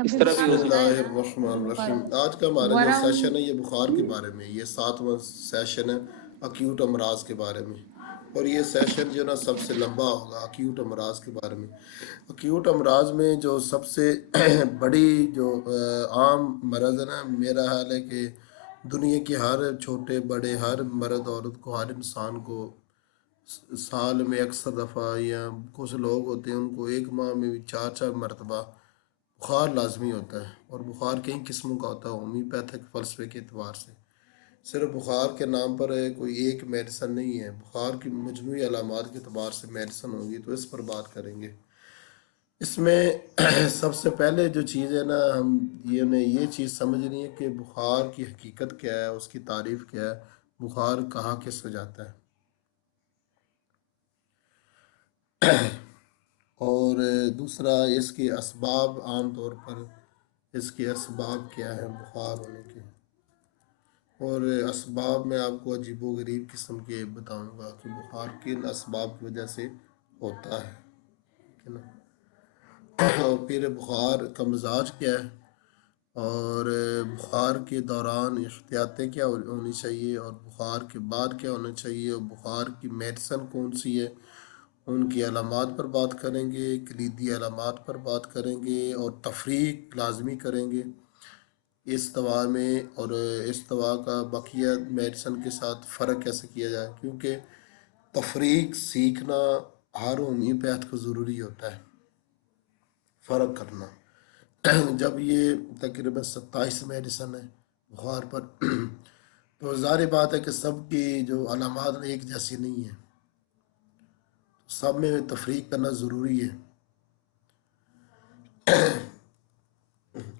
इस कभी तरह भी हो बुखार होता सकता है है। ना बिस्मिल्लाहिर्रहमानिर्रहीम। पर आज का हमारा जो वरम। सेशन है ये बुखार के बारे में, ये 7वां सेशन है अक्यूट अमराज के बारे में। और ये सेशन जो ना सबसे लंबा होगा अक्यूट अमराज के बारे में। अक्यूट अमराज में जो सबसे बड़ी जो आम मरज़ है ना, मेरा हाल है कि दुनिया के हर छोटे बड़े हर मर्द औरत को, हर इंसान को साल में अक्सर दफ़ा, या कुछ लोग होते हैं उनको एक माह में भी 4 4 मरतबा बुखार लाजमी होता है। और बुखार कई किस्मों का होता है होम्योपैथिक फ़लसफे के अतबार से। सिर्फ बुखार के नाम पर कोई एक मेडिसन नहीं है, बुखार की मजमूई अलामात के अतबार से मेडिसन होगी, तो इस पर बात करेंगे। इसमें सबसे पहले जो चीज़ है ना, ये चीज़ समझनी है कि बुखार की हकीकत क्या है, उसकी तारीफ़ क्या है, बुखार कहाँ किस हो जाता है। और दूसरा, इसके असबाब, आम तौर पर इसके असबाब क्या है बुखार होने के। और असबाब में आपको अजीबो गरीब किस्म के बताऊंगा कि बुखार किन असबाब की वजह से होता है, ठीक है ना। और फिर बुखार का मिजाज क्या है, और बुखार के दौरान एहतियातें क्या होनी चाहिए, और बुखार के बाद क्या होना चाहिए, और बुखार की मेडिसन कौन सी है, उनकी अलामात पर बात करेंगे, कलीदी अलामात पर बात करेंगे, और तफरीक लाजमी करेंगे इस दवा में। और इस दवा का बकिया मेडिसन के साथ फ़र्क कैसे किया जाए, क्योंकि तफरीक सीखना हर होम्योपैथ को ज़रूरी होता है, फ़र्क करना। जब ये तकरीबन 27 मेडिसन है बुखार पर, तो ज़ाहिर बात है कि सबकी जो अलामात एक जैसी नहीं है, सब में तफरीक करना ज़रूरी है।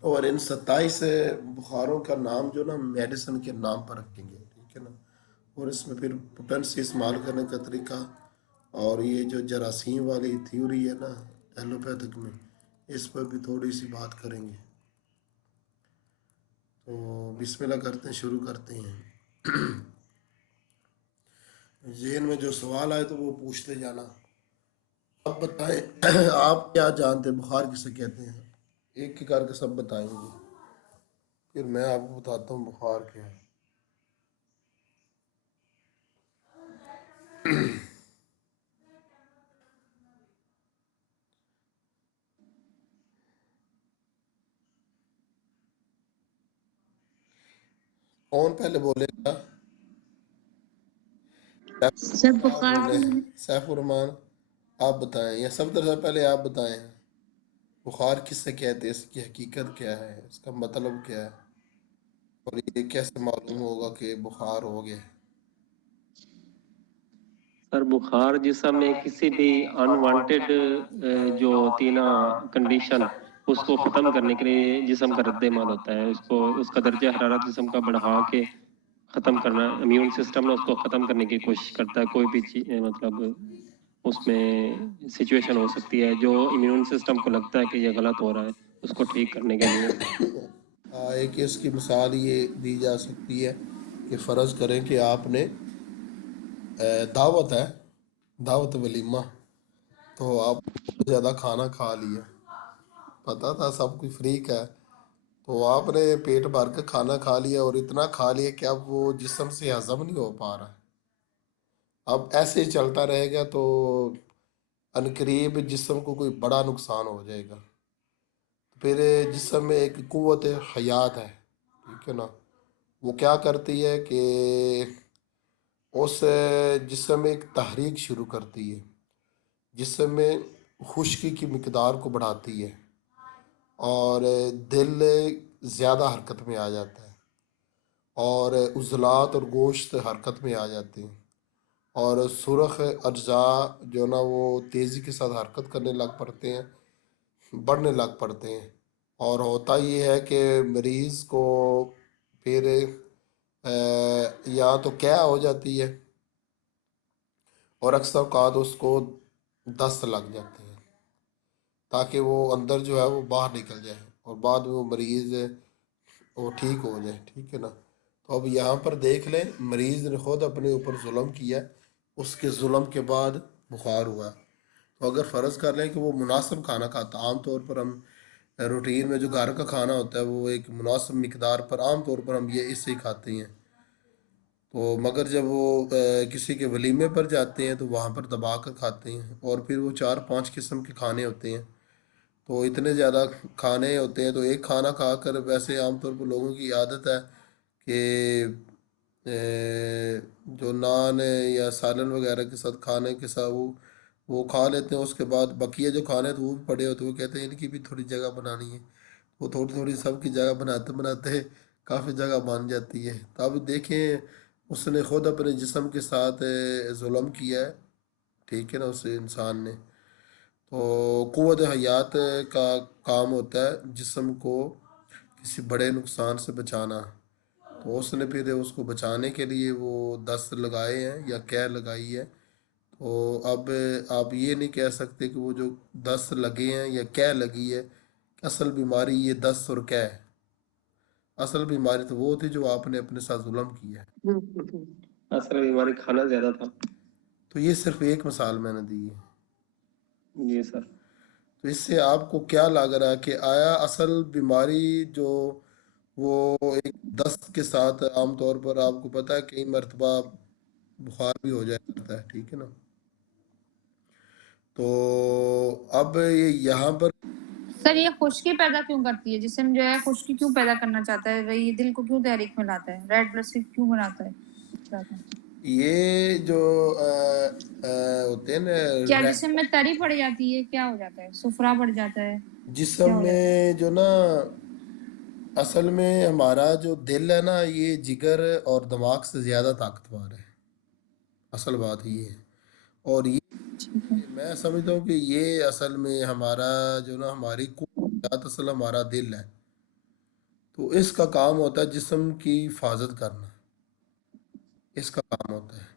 और इन 27 बुखारों का नाम जो ना मेडिसन के नाम पर रखेंगे, ठीक है ना। और इसमें फिर पोटेंसी इस्तेमाल करने का तरीका, और ये जो जरासीम वाली थ्योरी है ना एलोपैथिक में, इस पर भी थोड़ी सी बात करेंगे। तो बिस्मिल्लाह करते हैं, शुरू करते हैं। जेहन में जो सवाल आए तो वो पूछते जाना। अब बताएं आप क्या जानते हैं बुखार किसे कहते हैं, एक एक करके सब बताएंगे, फिर मैं आपको बताता हूँ बुखार क्या है। कौन पहले बोलेगा? जब आप बुखार बोले सैफुररहमान, आप बताएं, या सब तरह पहले आप बताएं बुखार किससे कहते हैं, इसकी हकीकत क्या है, इसका मतलब क्या है, और ये कैसे मालूम होगा कि बुखार हो गया। सर बुखार जिसम में किसी भी अनवांटेड जो होती है ना कंडीशन, उसको ख़त्म करने के लिए जिसम का रद्द-ए-अमल होता है, उसको उसका दर्जा हरारत जिसम का बढ़ा के ख़त्म करना, इम्यून सिस्टम ना उसको ख़त्म करने की कोशिश करता है। कोई भी मतलब उसमें सिचुएशन हो सकती है जो इम्यून सिस्टम को लगता है कि ये गलत हो रहा है, उसको ठीक करने के लिए। एक इसकी मिसाल ये दी जा सकती है कि फ़र्ज़ करें कि आपने दावत है, दावत वलीमा, तो आप ज़्यादा खाना खा लिया, पता था सब कुछ फ्री का है, तो आपने पेट भर के खाना खा लिया, और इतना खा लिया कि अब वो जिस्म से हज़म नहीं हो पा रहा। अब ऐसे ही चलता रहेगा तो अनकरीब जिस्म को कोई बड़ा नुकसान हो जाएगा। फिर जिस्म में एक कुव्वत हयात है, ठीक है ना, वो क्या करती है कि उस जिस्म में एक तहरीक शुरू करती है, जिस्म में खुश्की की मिकदार को बढ़ाती है, और दिल ज़्यादा हरकत में आ जाता है, और उज़लात और गोश्त हरकत में आ जाते हैं, और सुरख अज्जा जो ना वो तेज़ी के साथ हरकत करने लग पड़ते हैं, बढ़ने लग पड़ते हैं। और होता ये है कि मरीज़ को फिर या तो क्या हो जाती है, और अक्सर औक़ात उसको दस्त लग जाते हैं, ताकि वो अंदर जो है वो बाहर निकल जाए, और बाद में वो मरीज़ वो ठीक हो जाए, ठीक है ना। तो अब यहाँ पर देख लें, मरीज़ ने खुद अपने ऊपर जुल्म किया, उसके जुल्म के बाद बुखार हुआ। तो अगर फ़र्ज़ कर लें कि वो मुनासिब खाना खाता, आम तौर पर हम रूटीन में जो घर का खाना होता है वो एक मुनासिब मिकदार पर आम तौर पर हम ये इससे ही खाते हैं। तो मगर जब वो किसी के वलीमे पर जाते हैं तो वहाँ पर दबा कर खाते हैं, और फिर वो 4-5 किस्म के खाने होते हैं। तो इतने ज़्यादा खाने होते हैं, तो एक खाना खाकर वैसे आमतौर पर लोगों की आदत है कि जो नान है या सालन वगैरह के साथ खाने के साथ वो खा लेते हैं। उसके बाद बकिया जो खाने हैं तो वो भी पड़े होते हैं, वो कहते हैं इनकी भी थोड़ी जगह बनानी है। वो थोड़ी थोड़ी सबकी जगह बनाते बनाते काफ़ी जगह बन जाती है। तो अब देखें, उसने खुद अपने जिस्म के साथ जुल्म किया है, ठीक है ना, उस इंसान ने। तो क़ुव्वत हयात का काम होता है जिस्म को किसी बड़े नुकसान से बचाना। तो उसने फिर उसको बचाने के लिए वो दस्त लगाए हैं या कैद लगाई है। तो अब आप ये नहीं कह सकते कि वो जो दस्त लगे हैं या कैद लगी है, असल बीमारी ये दस्त और कैद है। असल बीमारी तो वो थी जो आपने अपने साथ जुल्म किया है। असल बीमारी खाना ज्यादा था। तो ये सिर्फ एक मिसाल मैंने दी है। जी सर। तो इससे आपको क्या लग रहा है कि आया असल बीमारी जो वो एक दस्त के साथ आमतौर पर आपको पता है कई मरतबा बुखार भी हो जाया करता है, ठीक है ना। तो अब ये यहाँ पर सर ये खुश्की पैदा क्यों करती है? जिस्म जो है खुश्की क्यों पैदा करना चाहता है? ये दिल को क्यों तहरीक में लाता है? रेड ब्लड सेल क्यों बनाता है? ये जो होते हैं क्या ना जिस्म में तरी पड़ जाती है? क्या हो जाता है? सुफरा पड़ जाता है? जिस्म में जो ना, असल में हमारा जो दिल है ना, ये जिगर और दिमाग से ज़्यादा ताकतवर है। असल बात ये है। और ये मैं समझता हूँ कि ये असल में हमारा जो ना, हमारी कुव्वत असल हमारा दिल है। तो इसका काम होता है जिस्म की हिफाजत करना, इसका काम होता है।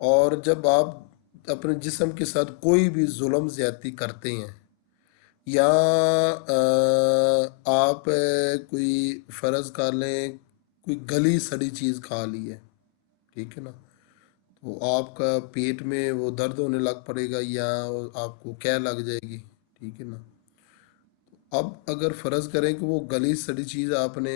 और जब आप अपने जिस्म के साथ कोई भी जुल्म ज़्यादती करते हैं या आप कोई फ़र्ज़ कर लें कोई गली सड़ी चीज़ खा ली है, ठीक है ना, तो आपका पेट में वो दर्द होने लग पड़ेगा या आपको क्या लग जाएगी, ठीक है ना। अब अगर फ़र्ज़ करें कि वो गली सड़ी चीज़ आपने,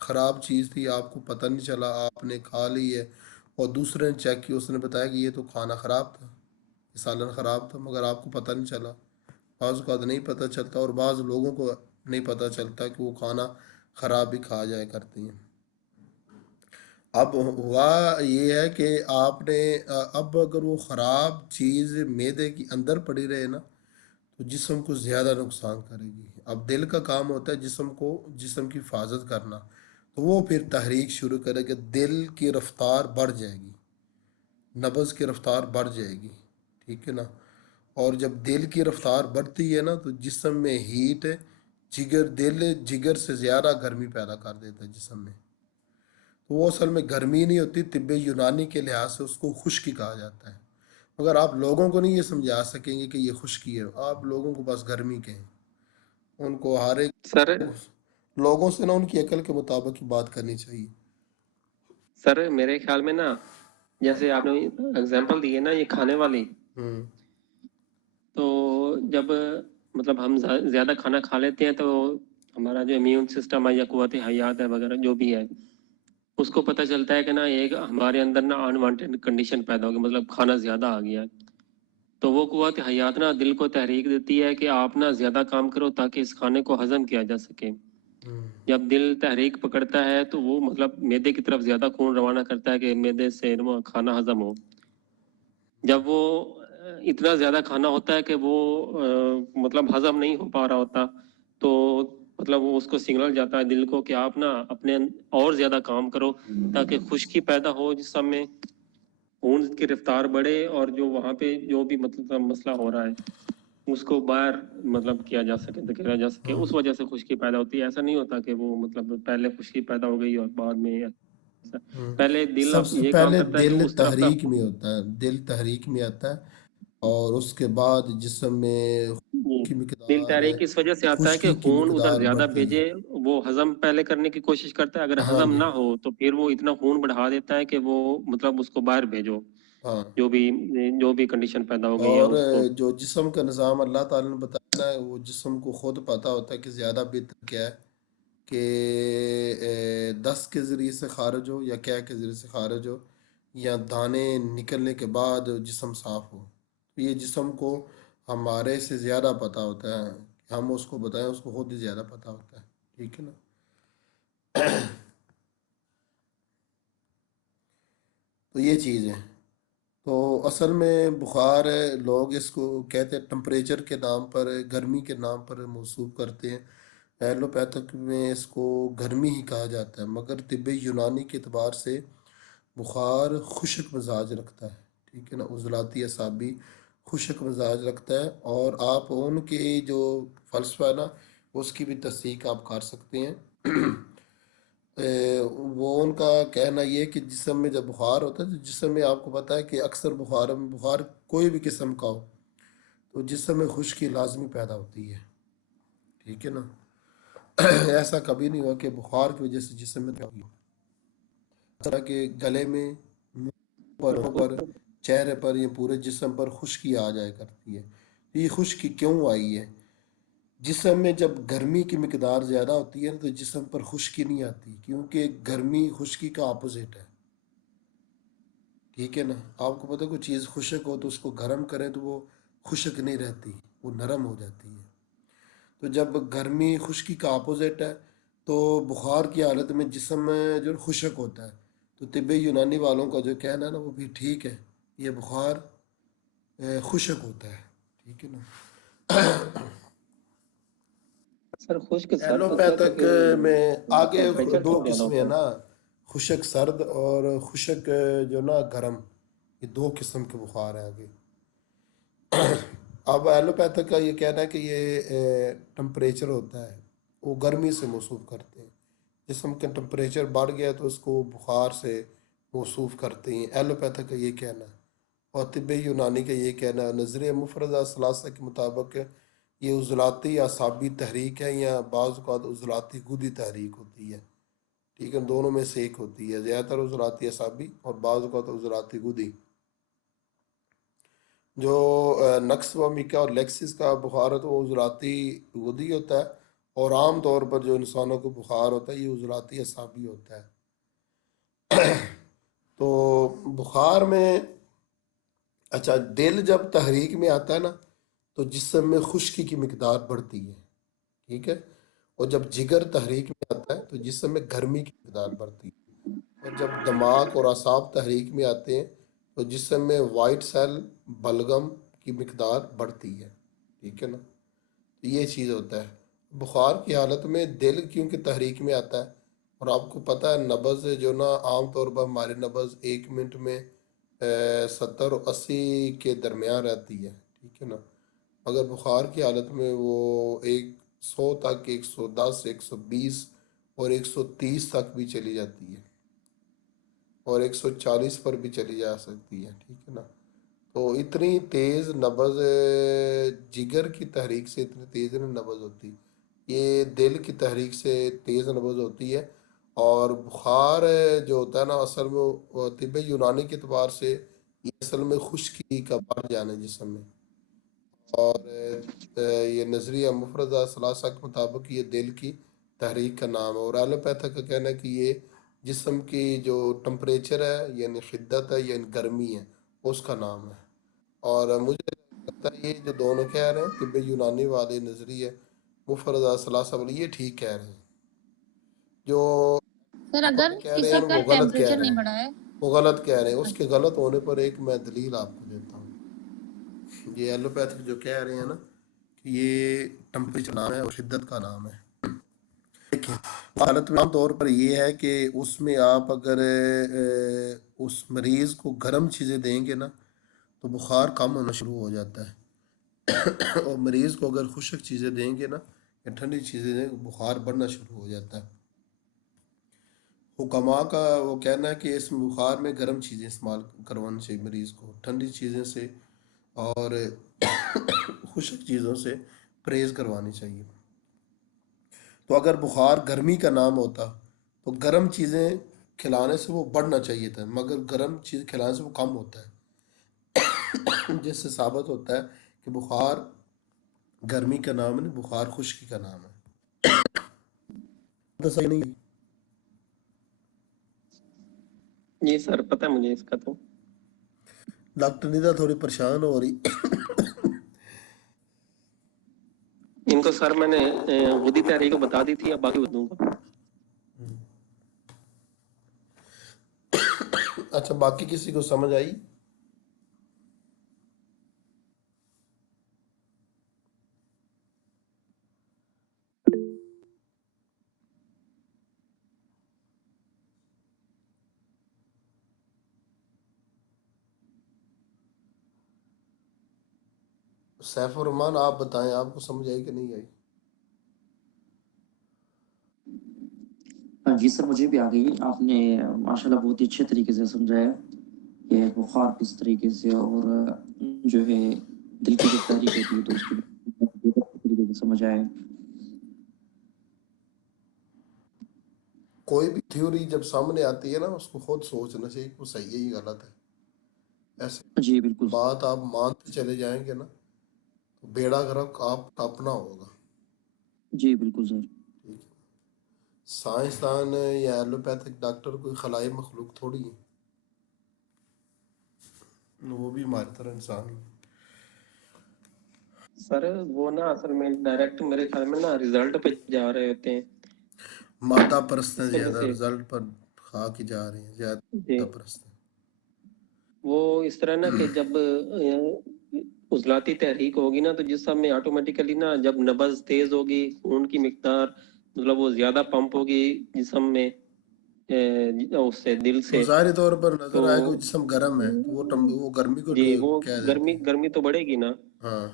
ख़राब चीज़ थी, आपको पता नहीं चला, आपने खा ली है, और दूसरे ने चेक किया, उसने बताया कि ये तो खाना ख़राब था, ये सालन ख़राब था, मगर आपको पता नहीं चला। बाज़ औक़ात नहीं पता चलता, और बाज़ लोगों को नहीं पता चलता कि वो खाना ख़राब भी खा जाया करते हैं। अब हुआ ये है कि आपने अब अगर वो ख़राब चीज़ मैदे के अंदर पड़ी रहे ना, तो जिस्म को ज़्यादा नुकसान करेगी। अब दिल का काम होता है जिस्म की हिफाजत करना। तो वो फिर तहरीक शुरू करेगा, दिल की रफ्तार बढ़ जाएगी, नब्ज़ की रफ्तार बढ़ जाएगी, ठीक है ना। और जब दिल की रफ्तार बढ़ती है ना, तो जिस्म में हीट, दिल जिगर से ज़्यादा गर्मी पैदा कर देता है जिस्म में। तो वो असल में गर्मी नहीं होती, तिब्बे यूनानी के लिहाज से उसको खुश्की कहा जाता है। मगर आप लोगों को नहीं ये समझा सकेंगे कि ये खुश्की है, आप लोगों को बस गर्मी कहें। उनको हर एक सर लोगों से ना उनकी अकल के मुताबिक ही बात करनी चाहिए। सर मेरे ख्याल में ना, जैसे आपने एग्जांपल दी है ना ये खाने वाली, हम्म तो जब मतलब हम ज्यादा खाना खा लेते हैं तो हमारा जो इम्यून सिस्टम है या कुव्वत हयात है वगैरह जो भी है, उसको पता चलता है कि ना एक हमारे अंदर ना अनवांटेड कंडीशन पैदा हो गई, मतलब खाना ज्यादा आ गया। तो वो कुव्वत हयात ना दिल को तहरीक देती है कि आप ना ज्यादा काम करो ताकि इस खाने को हजम किया जा सके। हम्म जब दिल तहरीक पकड़ता है तो वो मतलब मैदे की तरफ ज्यादा खून रवाना करता है कि मैदे से वो खाना हजम हो। जब वो इतना ज्यादा खाना होता है कि वो मतलब हजम नहीं हो पा रहा होता, तो मतलब वो उसको सिग्नल जाता है दिल को कि आप ना अपने और ज्यादा काम करो ताकि खुश्की पैदा हो जिसम में, खून की रफ्तार बढ़े, और जो वहां पे जो भी मतलब मसला हो रहा है उसको बाहर मतलब किया जा सके, धकेला जा सके। उस वजह से खुश्की पैदा होती है। ऐसा नहीं होता कि वो मतलब पहले खुश्की पैदा हो गई और बाद में ऐसा। पहले दिल अब सबसे ये काम पहले करता है कि दिल उस तरफ का तहरीक में होता है, दिल तहरीक में आता है, और उसके बाद जिस्म में जी, की दिल मिकदार, तहरीक इस वजह से आता है कि खुश्की की खून उधर मिकदार ज्यादा बढ़ती है। भेजे, वो हजम पहले करने की कोशिश करता है। अगर हाँ हजम जी। ना हो तो फिर वो इतना खून बढ़ा देता है कि वो मतलब उसको बाहर भेजो। हाँ। जो भी कंडीशन पैदा हो गई है और उसको। जो जिस्म का निज़ाम अल्लाह ताला ने बताया ना, वो जिस्म को खुद पता होता है कि ज़्यादा बेहतर क्या है, कि दस्त के ज़रिए से खारिज हो या क्या के ज़रिए से खारिज हो, या दाने निकलने के बाद जिस्म साफ़ हो। तो ये जिस्म को हमारे से ज़्यादा पता होता है, हम उसको बताएं, उसको खुद ही ज़्यादा पता होता है। ठीक है ना। तो ये चीज़ है। तो असल में बुखार लोग इसको कहते हैं टेम्परेचर के नाम पर, गर्मी के नाम पर मौसूफ करते हैं। एलोपैथिक में इसको गर्मी ही कहा जाता है, मगर तिब्बी यूनानी के अतबार से बुखार खुश्क मिजाज रखता है। ठीक है ना, उजलाती असाबी खुश्क मिजाज रखता है। और आप उनके जो फ़लसफ़ा है ना, उसकी भी तस्दीक आप कर सकते हैं। वो उनका कहना ये है कि जिस्म में जब बुखार होता है, तो जिस्म में आपको पता है कि अक्सर बुखार कोई भी किस्म का हो, तो जिस्म में खुश्की लाजमी पैदा होती है। ठीक है ना। ऐसा कभी नहीं हुआ कि बुखार की वजह से जिस्म में दर्द हो। इस तरह के गले में, मुंह पर, होठों पर, चेहरे पर, ये पूरे जिस्म पर खुश्की आ जाया करती है। तो ये खुश्की क्यों आई है? जिस्म में जब गर्मी की मिकदार ज़्यादा होती है ना, तो जिस्म पर खुश्की नहीं आती, क्योंकि गर्मी खुश्की का अपोजिट है। ठीक है ना। आपको पता है कोई चीज़ खुशक हो तो उसको गर्म करें तो वो खुशक नहीं रहती, वो नरम हो जाती है। तो जब गर्मी खुश्की का अपोजिट है, तो बुखार की हालत में जिस्म जो खुशक होता है। तो तिब्बी यूनानी वालों का जो कहना है ना, वो भी ठीक है, ये बुखार खुशक होता है। ठीक है ना। सर खुश्क सर्द होता है तो एलोपैथिक फिर में आगे टेम्परेचर दो क्यों ज्यादा किस्में है होता है? ना, खुशक सर्द और खुशक जो ना गर्म, ये दो किस्म के बुखार हैं आगे। अब एलोपैथिक का ये कहना है कि ये टेम्परेचर होता है, वो गर्मी से मौसूफ करते हैं। जिस्म का टेम्परेचर बढ़ गया तो उसको बुखार से मौसूफ करते हैं, एलोपैथिक का ये कहना है। और तिब्बी यूनानी का ये कहना है, नज़रिया मुफरदा सलासा के मुताबिक ये उजलाती असाबी तहरीक है, या बाज़ औक़ात उजलाती गुदी तहरीक होती है। ठीक है, दोनों में से एक होती है, ज़्यादातर उजलाती असाबी और बाज़ औक़ात उजलाती गुदी। जो नक्स वमिका और लेक्सिस का बुखार है, तो वो उजलाती गुदी होता है। और आम तौर पर जो इंसानों को बुखार होता है, ये उजलाती असाबी होता है। तो बुखार में, अच्छा, दिल जब तहरीक में आता है ना, तो जिस्म में खुश्की की मिकदार बढ़ती है। ठीक है। और जब जिगर तहरीक में आता है, तो जिस्म में गर्मी की मिकदार बढ़ती है। और जब दिमाग और असाब तहरीक में आते हैं, तो जिस्म में वाइट सेल बलगम की मिकदार बढ़ती है। ठीक है ना। तो ये चीज़ होता है। बुखार की हालत में दिल क्योंकि तहरीक में आता है, और आपको पता है नब्ज़ जो ना, आम तौर पर हमारे नब्ज़ 1 मिनट में 70 और 80 के दरमियान रहती है। ठीक है ना। मगर बुखार की हालत में वो 100 तक, 110, 120 और 130 तक भी चली जाती है, और 140 पर भी चली जा सकती है। ठीक है ना। तो इतनी तेज़ नब्ज़ जिगर की तहरीक से इतनी तेज़ नहीं नब्ज़ होती, ये दिल की तहरीक से तेज़ नब्ज़ होती है। और बुखार जो होता है ना, असल में वो तिब्बी यूनानी के अतबार से ये असल में खुश्की का बढ़ जाना है जिस्म में। और ये नज़रिया मुफरदा सलासा के मुताबिक ये दिल की तहरीक का नाम है। और एलोपैथिक का कहना है कि ये जिस्म की जो टेम्परेचर है, यानी शिद्दत है, यानी गर्मी है, उसका नाम है। और मुझे लगता है ये जो दोनों कह रहे हैं, तिब्बी यूनानी वाले नज़रिए मुफरदा सलासा वाले, ये ठीक कह रहे हैं। जो सर अगर वाले कह रहे हैं किसी और का वो गलत कह टेम्परेचर रहे नहीं हैं, बढ़ा है। वो गलत कह रहे हैं, उसके गलत होने पर एक मैं दलील आपको देता हूँ। ये एलोपैथिक जो कह रहे हैं ना कि ये टेम्परेचर नाम है और शिद्दत का नाम है। देखिए, हालत में आमतौर पर ये है कि उसमें आप अगर उस मरीज को गर्म चीज़ें देंगे ना, तो बुखार कम होना शुरू हो जाता है। और मरीज को अगर खुश्क चीज़ें देंगे ना, या ठंडी चीज़ें देंगे, बुखार बढ़ना शुरू हो जाता है। हुक्मा का वो कहना है कि इसमें बुखार में गर्म चीज़ें इस्तेमाल करवानी चाहिए मरीज़ को, ठंडी चीज़ें से और खुश्क चीज़ों से परहेज़ करवानी चाहिए। तो अगर बुखार गर्मी का नाम होता, तो गर्म चीज़ें खिलाने से वो बढ़ना चाहिए था, मगर गर्म चीज़ खिलाने से वो कम होता है। जिससे साबित होता है कि बुखार गर्मी का नाम नहीं, बुखार खुश्की का नाम है। तो सही नहीं है। जी सर, पता है मुझे इसका तो। डॉक्टर निदा थोड़ी परेशान हो रही। इनको सर मैंने खुद ही तहरीक को बता दी थी, अब बाकी बताऊंगा। अच्छा, बाकी किसी को समझ आई? सैफुर रहमान, आप बताएं, आपको समझ आई कि नहीं आई? हाँ जी सर, मुझे भी आ गई। आपने माशाल्लाह बहुत ही अच्छे तरीके से समझाया कि बुखार किस तरीके से, और जो है दिल की जब तहरीक होती है तो उसके बहुत अच्छे तरीके से समझ आया। कोई भी थ्योरी जब सामने आती है ना, उसको खुद सोचना चाहिए कि वो सही है या गलत है। ऐसे जी बिल्कुल। बात आप मानते चले जाएंगे ना, तो बेड़ा गर्क आप अपना होगा। जी बिल्कुल सर। ठीक है। साइंसदान या एलोपैथिक डॉक्टर कोई खलाई मखलूक थोड़ी है, वो भी हमारी तरह इंसान ही है। सर वो ना असल में डायरेक्ट मेरे ख्याल में ना रिजल्ट पे जा रहे होते हैं, मादा परस्त हैं इस वजह ज्यादा, से। रिजल्ट पर खा के जा रही हैं ज्यादा, जी, मादा परस्त हैं। वो इस तरह ना कि जब उजलाती तहरीक होगी ना, तो जिस्म में ऑटोमेटिकली ना, जब नब्ज तेज होगी, खून की मिकदार मतलब वो ज्यादा पंप होगी जिस्म में, उससे दिल तो से। ज़ाहिरी तौर पर तो नजर आएगा वो जिस्म गर्म है, तो वो गर्मी को जी, वो कह देते गर्मी हैं। गर्मी तो बढ़ेगी ना, हाँ,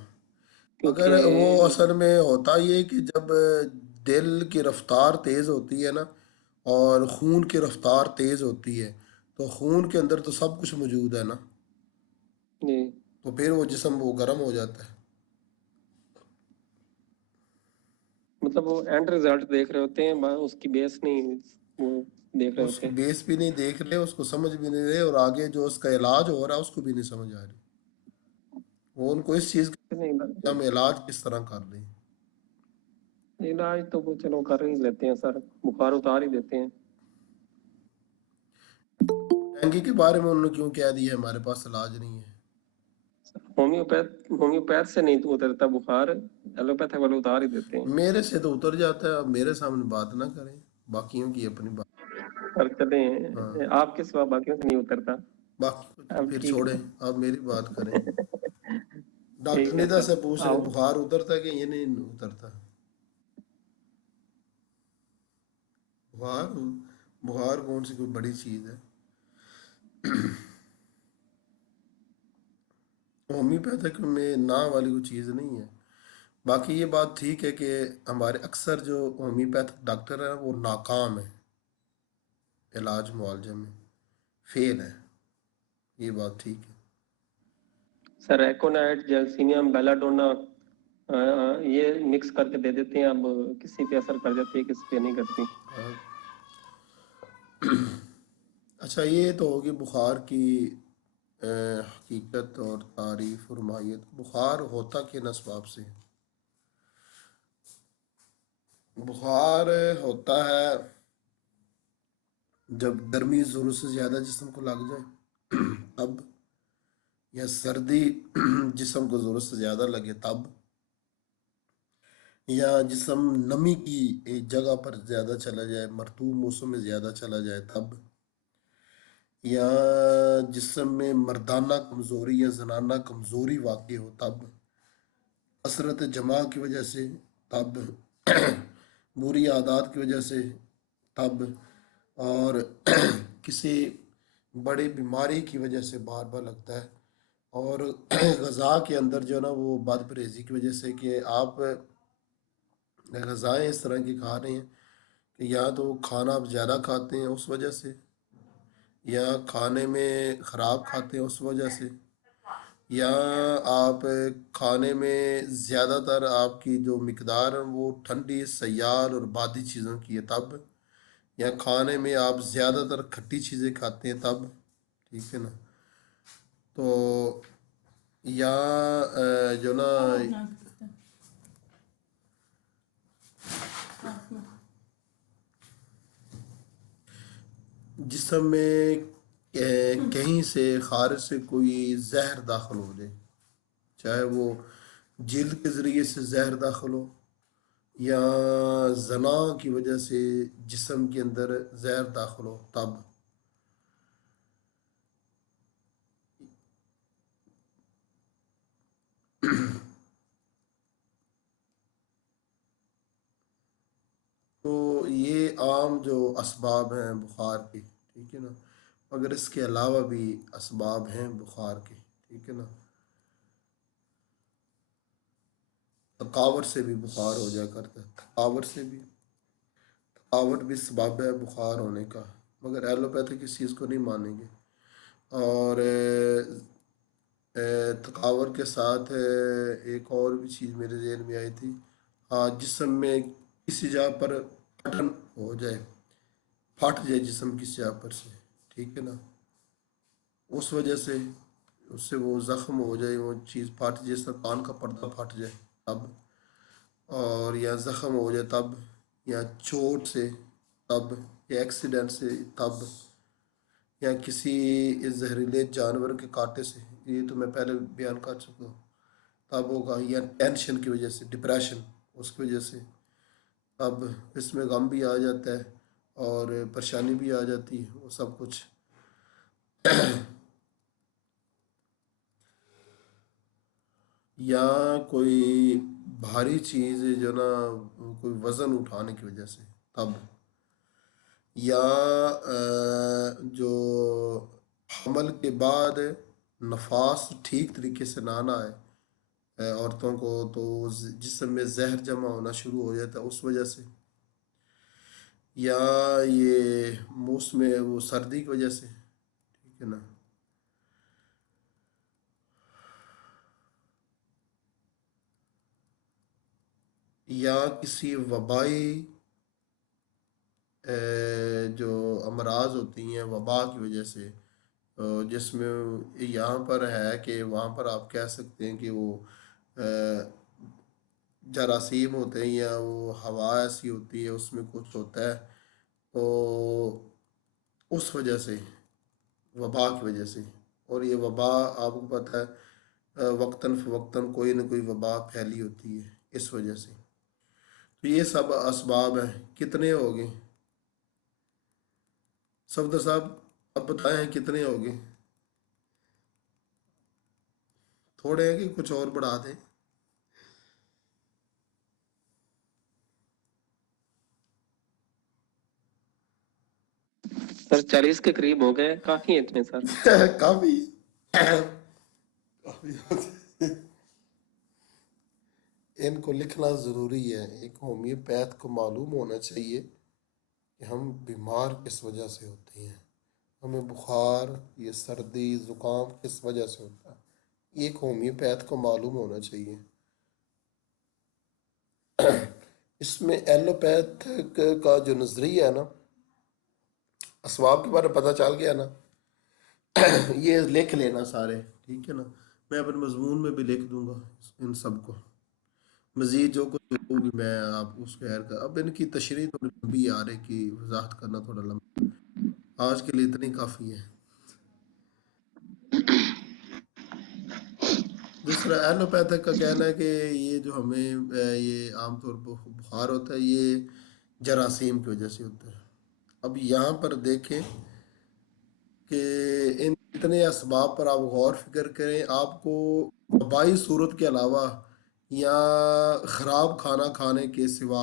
क्योंकि मगर वो असल में होता ये कि जब दिल की रफ्तार तेज होती है ना, और खून की रफ्तार तेज होती है, तो खून के अंदर तो सब कुछ मौजूद है ना, जी, तो फिर वो जिस्म वो गर्म हो जाता है। मतलब वो एंड रिजल्ट देख रहे होते हैं, उसकी बेस नहीं वो देख रहे होते उसको हैं। बेस भी नहीं देख रहे, उसको समझ भी नहीं रहे, और आगे जो उसका इलाज हो रहा है उसको भी नहीं समझ आ रही। वो उनको इस चीज़ नहीं, का हम इलाज किस तरह कर रहे हैं। इलाज तो वो चलो कर ही लेते हैं सर, बुखार उतार ही देते हैं। डेंगू के बारे में उन्होंने क्यों कह दिया हमारे पास इलाज नहीं है? होम्योपैथ से नहीं उतरता बुखार, एलोपैथिक वाले उतार ही देते हैं। मेरे से तो उतर जाता है, अब मेरे सामने बात ना करें, बाकियों की अपनी बात। पर चले, हाँ, आपके सिवा बाकियों से नहीं उतरता। बाकी तो अब फिर ठीक छोड़ें, है। अब मेरी बात करें। डॉक्टर ठीक है निदा सर। से पूछ रहे आओ। बुखार उतरता है कि ये नहीं उतरता? बुखार, बुखार कौन सी कोई बड़ी चीज़ है? होम्योपैथिक में ना वाली कोई चीज़ नहीं है। बाकी ये बात ठीक है कि हमारे अक्सर जो होम्योपैथिक डॉक्टर हैं वो नाकाम है इलाज मुआवजे में, फेल है, ये बात ठीक है। सर एकोनाइट, जैल्सीनियम, बेलाडोना, ये मिक्स करके दे देते हैं, अब किसी पे असर कर जाती है, किसी पे नहीं करती। हाँ। अच्छा, ये तो होगी बुखार की हकीकत और तारीफ और माहियत। बुखार होता किन असबाब से है? बुखार होता है जब गर्मी ज़रूरत से ज़्यादा जिस्म को लग जाए तब, या सर्दी जिस्म को ज़रूरत से ज़्यादा लगे तब, या जिस्म नमी की एक जगह पर ज़्यादा चला जाए, मरतूब मौसम में ज़्यादा चला जाए तब, या जिस्म में मर्दाना कमज़ोरी या जनाना कमज़ोरी वाक़ हो तब, कसरत जमा की वजह से तब, बुरी आदत की वजह से तब, और किसी बड़ी बीमारी की वजह से बार बार लगता है, और गज़ा के अंदर जो है ना वो बद परहेज़ी की वजह से, कि आप गज़ाएँ इस तरह की खा रहे हैं कि या तो खाना आप ज़्यादा खाते हैं उस वजह से, या खाने में ख़राब खाते हैं उस वजह से, या आप खाने में ज़्यादातर आपकी जो मिकदार है वो ठंडी सयार और बादी चीज़ों की है तब, या खाने में आप ज़्यादातर खट्टी चीज़ें खाते हैं तब। ठीक है ना? तो या जो ना जिस्म में कहीं से खारिज से कोई जहर दाखिल हो जाए, चाहे वो जिल्द के ज़रिए से जहर दाखिल हो या जना की वजह से जिस्म के अंदर जहर दाखिल हो, तब तो ये आम जो असबाब हैं बुखार के, ठीक है ना। मगर इसके अलावा भी असबाब हैं बुखार के, ठीक है ना। थकावट से भी बुखार हो जाया करता है, थकावट भी सबब है बुखार होने का, मगर एलोपैथिक इस चीज़ को नहीं मानेंगे। और थकावट के साथ एक और भी चीज़ मेरे जहन में आई थी। हाँ, जिस्म में किसी जगह पर फटन हो जाए, फट जाए जिस्म किसी जगह पर से, ठीक है ना, उस वजह से उससे वो ज़ख्म हो जाए, वो चीज़ फट जाए, जैसे कान का पर्दा फट जाए तब, और या ज़ख्म हो जाए तब, या चोट से तब, या एक्सीडेंट से तब, या किसी जहरीले जानवर के कांटे से, ये तो मैं पहले बयान कर चुका हूँ, तब होगा। या टेंशन की वजह से, डिप्रेशन, उसकी वजह से तब इसमें गम भी आ जाता है और परेशानी भी आ जाती है, वो सब कुछ। या कोई भारी चीज़ जो ना, कोई वज़न उठाने की वजह से तब, या जो हमल के बाद नफास ठीक तरीके से ना आए औरतों को, तो जिस्म में जहर जमा होना शुरू हो जाता है उस वजह से, या ये मौसम वो सर्दी की वजह से, ठीक है ना। या किसी वबाई जो अमराज होती हैं वबा की वजह से, जिसमें यहाँ पर है कि वहाँ पर आप कह सकते हैं कि वो जरासीम होते हैं, या वो हवा ऐसी होती है उसमें कुछ होता है, तो उस वजह से, वबा की वजह से। और ये वबा आपको पता है वक्तन फ़वक्तन कोई ना कोई वबा फैली होती है इस वजह से। तो ये सब असबाब हैं। कितने हो गए सफदर साहब, अब बताएं कितने हो गए? थोड़े हैं कि कुछ और बढ़ा दें? सर 40 के करीब हो गए, काफी है इतने सर। काफी इनको लिखना ज़रूरी है। एक होम्योपैथ को मालूम होना चाहिए कि हम बीमार किस वजह से होते हैं, हमें बुखार, ये सर्दी ज़ुकाम किस वजह से होता है, एक होम्योपैथ को मालूम होना चाहिए। इसमें एलोपैथ का जो नज़रिया है ना, असबाब के बारे में पता चल गया ना। ये लिख लेना सारे, ठीक है ना। मैं अपने मजमून में भी लिख दूंगा इन सबको। मज़ीद जो कुछ होगी मैं आप उसको ऐड कर, अब इनकी तशरीह थोड़ी लंबी आ रही कि वजाहत करना थोड़ा लंबा, आज के लिए इतनी काफ़ी है। दूसरा एलोपैथिक का कहना है कि ये जो हमें ये आमतौर पर बुखार होता है, ये जरासीम की वजह से होता है। अब यहाँ पर देखें कि इन इतने असबाब पर आप गौर फिक्र करें, आपको वबाई सूरत के अलावा या ख़राब खाना खाने के सिवा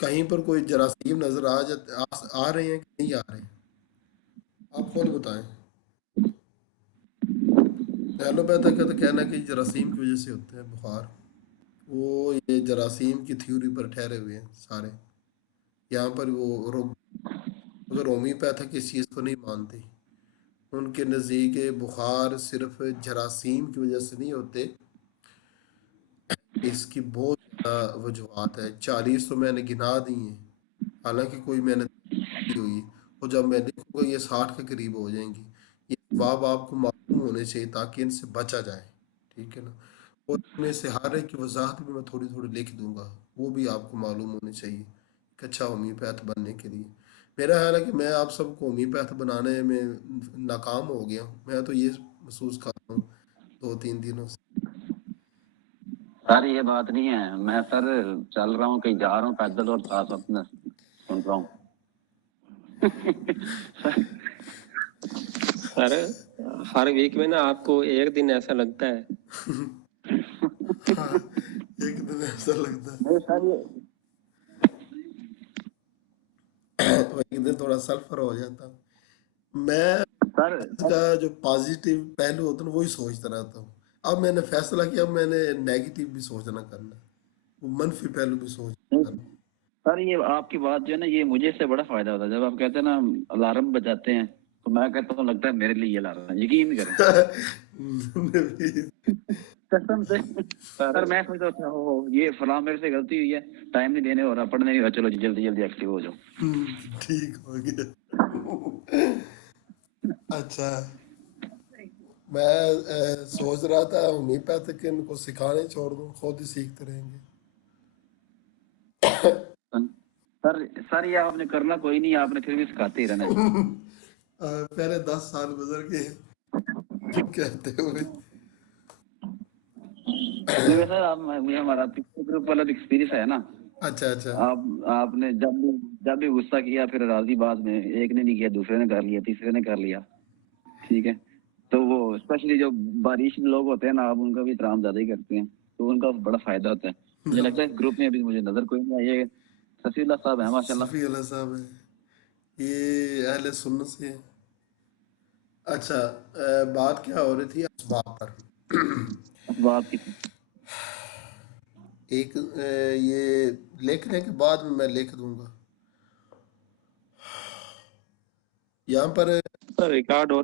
कहीं पर कोई जरासीम नज़र आ रहे हैं कि नहीं आ रहे हैं? आप खुद बताएं। एलोपैथिक का तो कहना है कि जरासीम की वजह से होते हैं बुखार, वो ये जरासीम की थ्योरी पर ठहरे हुए हैं सारे। यहाँ पर वो अगर होम्योपैथिक इस चीज़ को नहीं मानते, उनके नज़दीक बुखार सिर्फ जरासीम की वजह से नहीं होते, इसकी बहुत ज़्यादा वजूहत है। 40 तो मैंने गिना दी हैं, हालांकि कोई मैंने दी हुई, और जब मैं देखूंगा ये 60 के करीब हो जाएंगी। ये बाब आपको मालूम मालूम होने चाहिए ताकि इनसे बचा जाए, ठीक है ना। और इनमें से हर एक की वजाहत भी मैं थोड़ी थोड़ी लिख दूंगा, वो भी आपको मालूम होनी चाहिए एक अच्छा होम्योपैथ बनने के लिए। मेरा ख्याल है कि मैं आप सबको होम्योपैथ बनाने में नाकाम हो गया हूँ, मैं तो ये महसूस कर रहा हूँ 2-3 दिनों से। सर ये बात नहीं है, मैं सर चल रहा हूँ, कहीं जा रहा हूँ पैदल और साथ अपना सुन रहा हूँ। सर हर वीक में ना आपको एक दिन ऐसा लगता है। हाँ, एक दिन ऐसा लगता नहीं सर ये है तो एक दिन थोड़ा सल्फर हो जाता। मैं सर इसका जो पॉजिटिव पहलू होता है ना वही सोचता रहता हूँ। अब मैंने फैसला किया, अब मैंने नेगेटिव भी सोचना करना है, वो मनफी पहलू भी सोचना करना है। सर ये आपकी बात जो है ना, ये मुझे इससे बड़ा फायदा होता है। जब आप कहते हैं ना अलार्म बजाते हैं, तो मैं कहता हूँ लगता है मेरे लिए ये अलार्म है, यकीन करें। कसम से सर सर मैं सोचता था हो ये फलां मेरे से गलती हुई है, टाइम नहीं देने हो रहा, पढ़ने नहीं हो रहा, चलो जी जल्दी जल्दी एक्टिव हो जाओ। ठीक हो गया। अच्छा, मैं सोच रहा था होम्योपैथिक इनको सिखाने छोड़ दूं, खुद ही सीखते रहेंगे। सर सर ये आपने करना कोई नहीं, आपने फिर भी सिखाते ही रहना है। पहले 10 साल गुजर गए कहते हुए। नहीं सर आप मुझे हमारा ग्रुप वाला एक्सपीरियंस है ना। अच्छा अच्छा। आपने जब भी गुस्सा किया, फिर राजी बात में एक ने नहीं किया, दूसरे ने कर लिया, तीसरे ने कर लिया, ठीक है। तो वो स्पेशली जो बारिश लोग होते हैं ना, आप उनका भी एहतराम ज्यादा ही करते हैं, तो उनका बड़ा फायदा होता है। मुझे लगता है ग्रुप में अभी मुझे नजर कोई नहीं आई है, सफीउल्लाह साहब है माशाल्लाह। सफ़ी अल्लाह साहब है, ये अहले सुन्नत से है। अच्छा, बात क्या हो रही थी असबाब पर। बात की एक ये लिखने के बाद में मैं लिख दूंगा यहाँ पर। सर रिकॉर्ड हो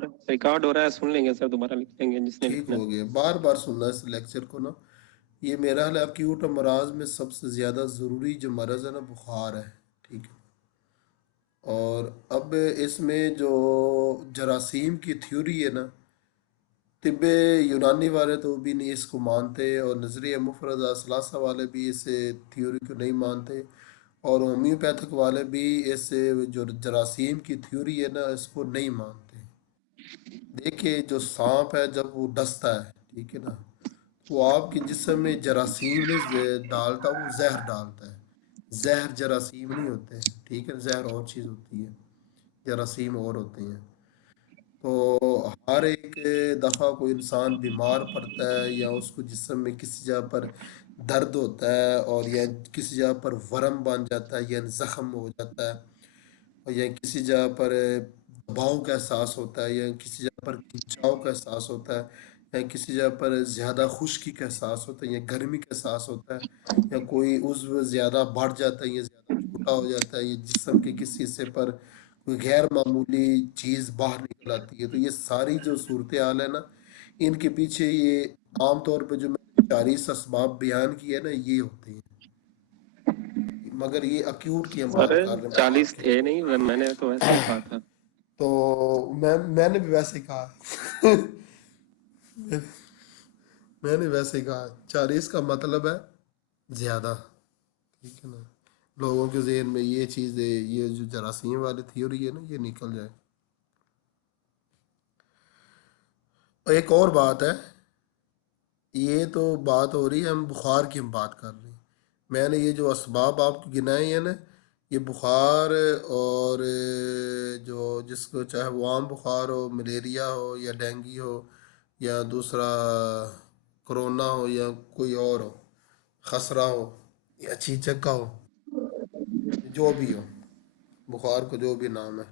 रहा है, सुन लेंगे सर, दोबारा लिख लेंगे जिसने ठीक लिखना है। हो गया, बार बार सुनना इस लेक्चर को ना। ये मेरा हाल है, आपकी ऊट मराज में सबसे ज़्यादा ज़रूरी जो मरज़ है ना बुखार है, ठीक है। और अब इसमें जो जरासीम की थ्योरी है ना, तिब्बे यूनानी वाले तो भी नहीं इसको मानते, और नज़रिया मुफरद सलासा वाले भी इस थ्योरी को नहीं मानते, और होम्योपैथिक वाले भी इस जो जरासीम की थ्योरी है ना इसको नहीं मानते। देखिए, जो सांप है जब वो डसता है, ठीक है ना, वो आपके जिस्म में जरासीम नहीं डालता, वो जहर डालता है। जहर जरासीम नहीं होते, ठीक है, जहर और चीज़ होती है, जरासीम और होते हैं। तो हर एक दफ़ा कोई इंसान बीमार पड़ता है या उसको जिस्म में किसी जगह पर दर्द होता है, और या किसी जगह पर वरम बन जाता है या जख्म हो जाता है, और या किसी जगह पर दबाव का एहसास होता है, या किसी जगह पर खिंचाव का एहसास होता है, या किसी जगह पर ज़्यादा खुश्की का एहसास होता है या गर्मी का एहसास होता है, या कोई उज़्व ज़्यादा बढ़ जाता है या ज़्यादा छोटा हो जाता है, या जिस्म के किसी हिस्से पर कोई गैर मामूली चीज़ बाहर निकल आती है, तो ये सारी जो सूरत हाल है ना, इनके पीछे ये आम तौर पर जो मैंने 40 असबाब बयान किए ना ये होते हैं। मगर ये अक्यूट की हम सर बात कर रहे हैं, बुखार 40 की। थे नहीं, मैंने तो ऐसे ही कहा था। तो मैंने भी वैसे ही कहा। मैंने वैसे ही कहा 40 का मतलब है ज़्यादा, ठीक है ना। लोगों के जहन में ये चीज़ है, ये जो जरासीम वाली थ्योरी है ना ये निकल जाए। और एक और बात है, ये तो बात हो रही है हम बुखार की हम बात कर रहे हैं, मैंने ये जो असबाब आपको गिनाए हैं ना, ये बुखार और जो जिसको चाहे वो आम बुखार हो, मलेरिया हो या डेंगू हो या दूसरा कोरोना हो या कोई और हो, खसरा हो या चीचक का हो, जो भी हो, बुखार को जो भी नाम है।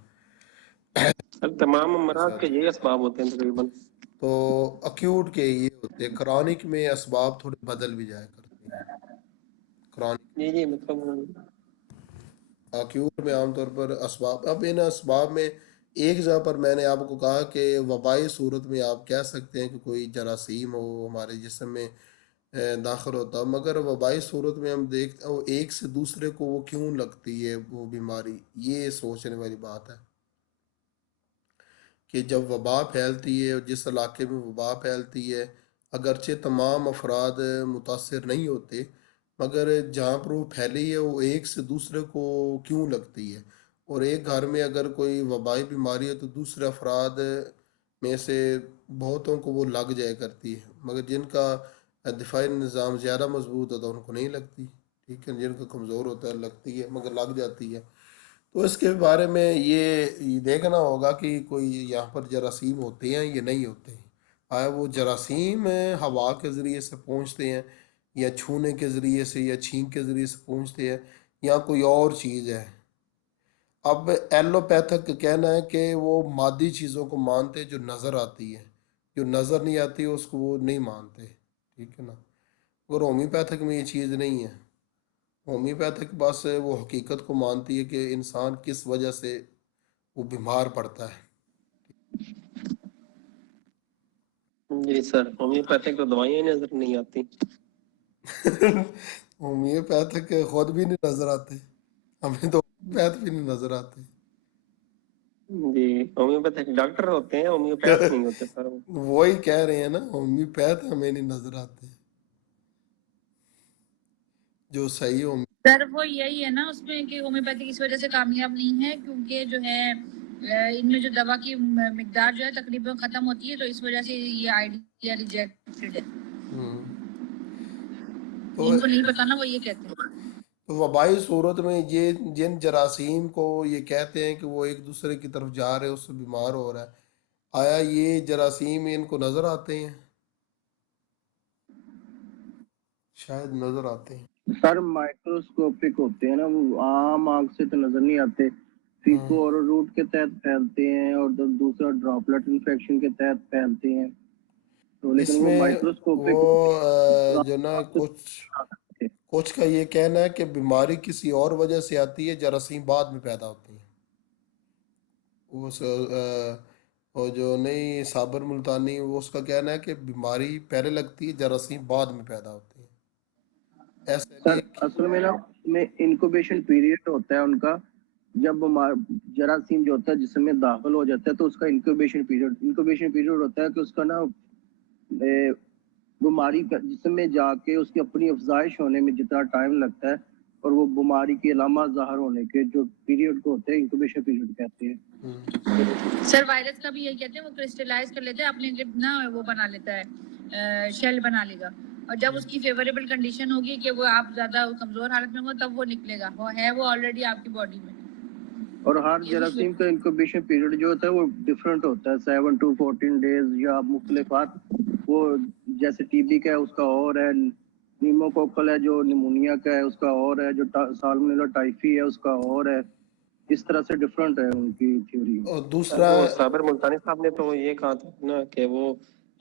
सर तमाम अमराज अच्छा के अच्छा। यही असबाब होते हैं तकरीबन। तो अक्यूट के ये होते हैं, क्रॉनिक में असबाब थोड़े बदल भी जाया करते हैं। क्रॉनिक जी मतलब अक्यूट में आमतौर पर असबाब, अब इन असबाब में एक जगह पर मैंने आपको कहा कि वबाई सूरत में आप कह सकते हैं कि कोई जरासीम हो हमारे जिस्म में दाखिल होता, मगर वबाई सूरत में हम देखते हैं वो एक से दूसरे को वो क्यों लगती है वो बीमारी, ये सोचने वाली बात है कि जब वबा फैलती है और जिस इलाके में वबा फैलती है, अगरचे तमाम अफराद मुतासर नहीं होते, मगर जहाँ पर वो फैली है वो एक से दूसरे को क्यों लगती है। और एक घर में अगर कोई वबाई बीमारी है तो दूसरे अफराद में से बहुतों को वो लग जाया करती है, मगर जिनका दिफाई निज़ाम ज़्यादा मजबूत होता है उनको नहीं लगती। ठीक है, जिनका कमज़ोर होता है लगती है मगर लग जाती है। तो इसके बारे में ये देखना होगा कि कोई यहाँ पर जरासीम होते हैं या नहीं होते हैं। आया वो जरासीम हवा के ज़रिए से पहुँचते हैं, या छूने के ज़रिए से, या छींक के ज़रिए से पहुँचते हैं, या कोई और चीज़ है। अब एलोपैथिक का कहना है कि वो मादी चीज़ों को मानते हैं जो नज़र आती है, जो नज़र नहीं आती उसको वो नहीं मानते। ठीक है ना। और होम्योपैथिक में ये चीज़ नहीं है। होम्योपैथिक बस वो हकीकत को मानती है कि इंसान किस वजह से वो बीमार पड़ता है। जी सर, होम्योपैथिक तो दवाइयाँ ही नजर नहीं आती। होम्योपैथिक खुद भी नहीं नजर आते, हमें तो होम्योपैथ भी नहीं नजर आते। जी, होम्योपैथिक डॉक्टर होते हैं, होम्योपैथ नहीं होते सर वो। वही कह रहे हैं ना, होम्योपैथ हमें नहीं नजर आते, जो सही हो। सर वो यही है ना उसमें कि होम्योपैथिक इस वजह से कामयाब नहीं है क्योंकि जो है इनमें जो दवा की मिकदार जो है तकरीबन खत्म होती है, तो इस वजह से ये आइडिया रिजेक्टेड है। तो इनको नहीं पता ना, वो ये कहते हैं। तो वबाई सूरत में ये जिन जरासीम को ये कहते हैं कि वो एक दूसरे की तरफ जा रहे हैं, उससे बीमार हो रहा है, आया ये जरासीम इनको नजर आते हैं? शायद नजर आते हैं। सर माइक्रोस्कोपिक होते हैं ना, वो आम आंख से तो नजर नहीं आते। फीको और रूट के तहत फैलते हैं, और दूसरा ड्रॉपलेट इन्फेक्शन के तहत फैलते हैं। तो लेकिन वो इसमें माइक्रोस्कोपिक वो होते हैं, जो ना आंख से कुछ नहीं आ सकते। कुछ का ये कहना है कि बीमारी किसी और वजह से आती है, जरासीम बाद में पैदा होती है। उस वो जो नहीं साबर मुल्तानी, वो उसका कहना है कि बीमारी पहले लगती है, जरासीम बाद में पैदा होती है। ऐसे नहीं सर है असल में ना उसमें इंक्यूबेशन पीरियड होता है उनका। जब जरासीम जो होता है जिसमें दाखिल हो जाता है तो उसका इंक्यूबेशन पीरियड होता है कि उसका ना ए, बीमारी जिसमें जाके उसकी अपनी अफजाइश होने में जितना टाइम लगता है, और वो बीमारी की अलामत ज़ाहिर होने के जो पीरियड को होते हैं इंक्यूबेशन पीरियड कहते हैं। सर वायरस का भी यही कहते हैं, वो क्रिस्टलाइज कर लेता है अपने ना, वो बना लेता है, शेल बना लेगा, और जब उसकी फेवरेबल कंडीशन होगी कि वो आप ज्यादा कमजोर हालत में हो तब वो निकलेगा, वो है वो ऑलरेडी आपकी बॉडी में। और हर जरासीम का इंक्यूबेशन पीरियड जो होता है वो डिफरेंट होता है, 7 to 14 डेज या मुख्तलिफात। वो जैसे टीबी का है उसका और है, नीमोकोकल है जो निमोनिया का है उसका और है, जो साल्मोनेला टाइफी है उसका और है। इस तरह से डिफरेंट है उनकी थ्योरी। और सर दूसरा वो साबर मुल्तानी साहब ने तो ये कहा था ना कि वो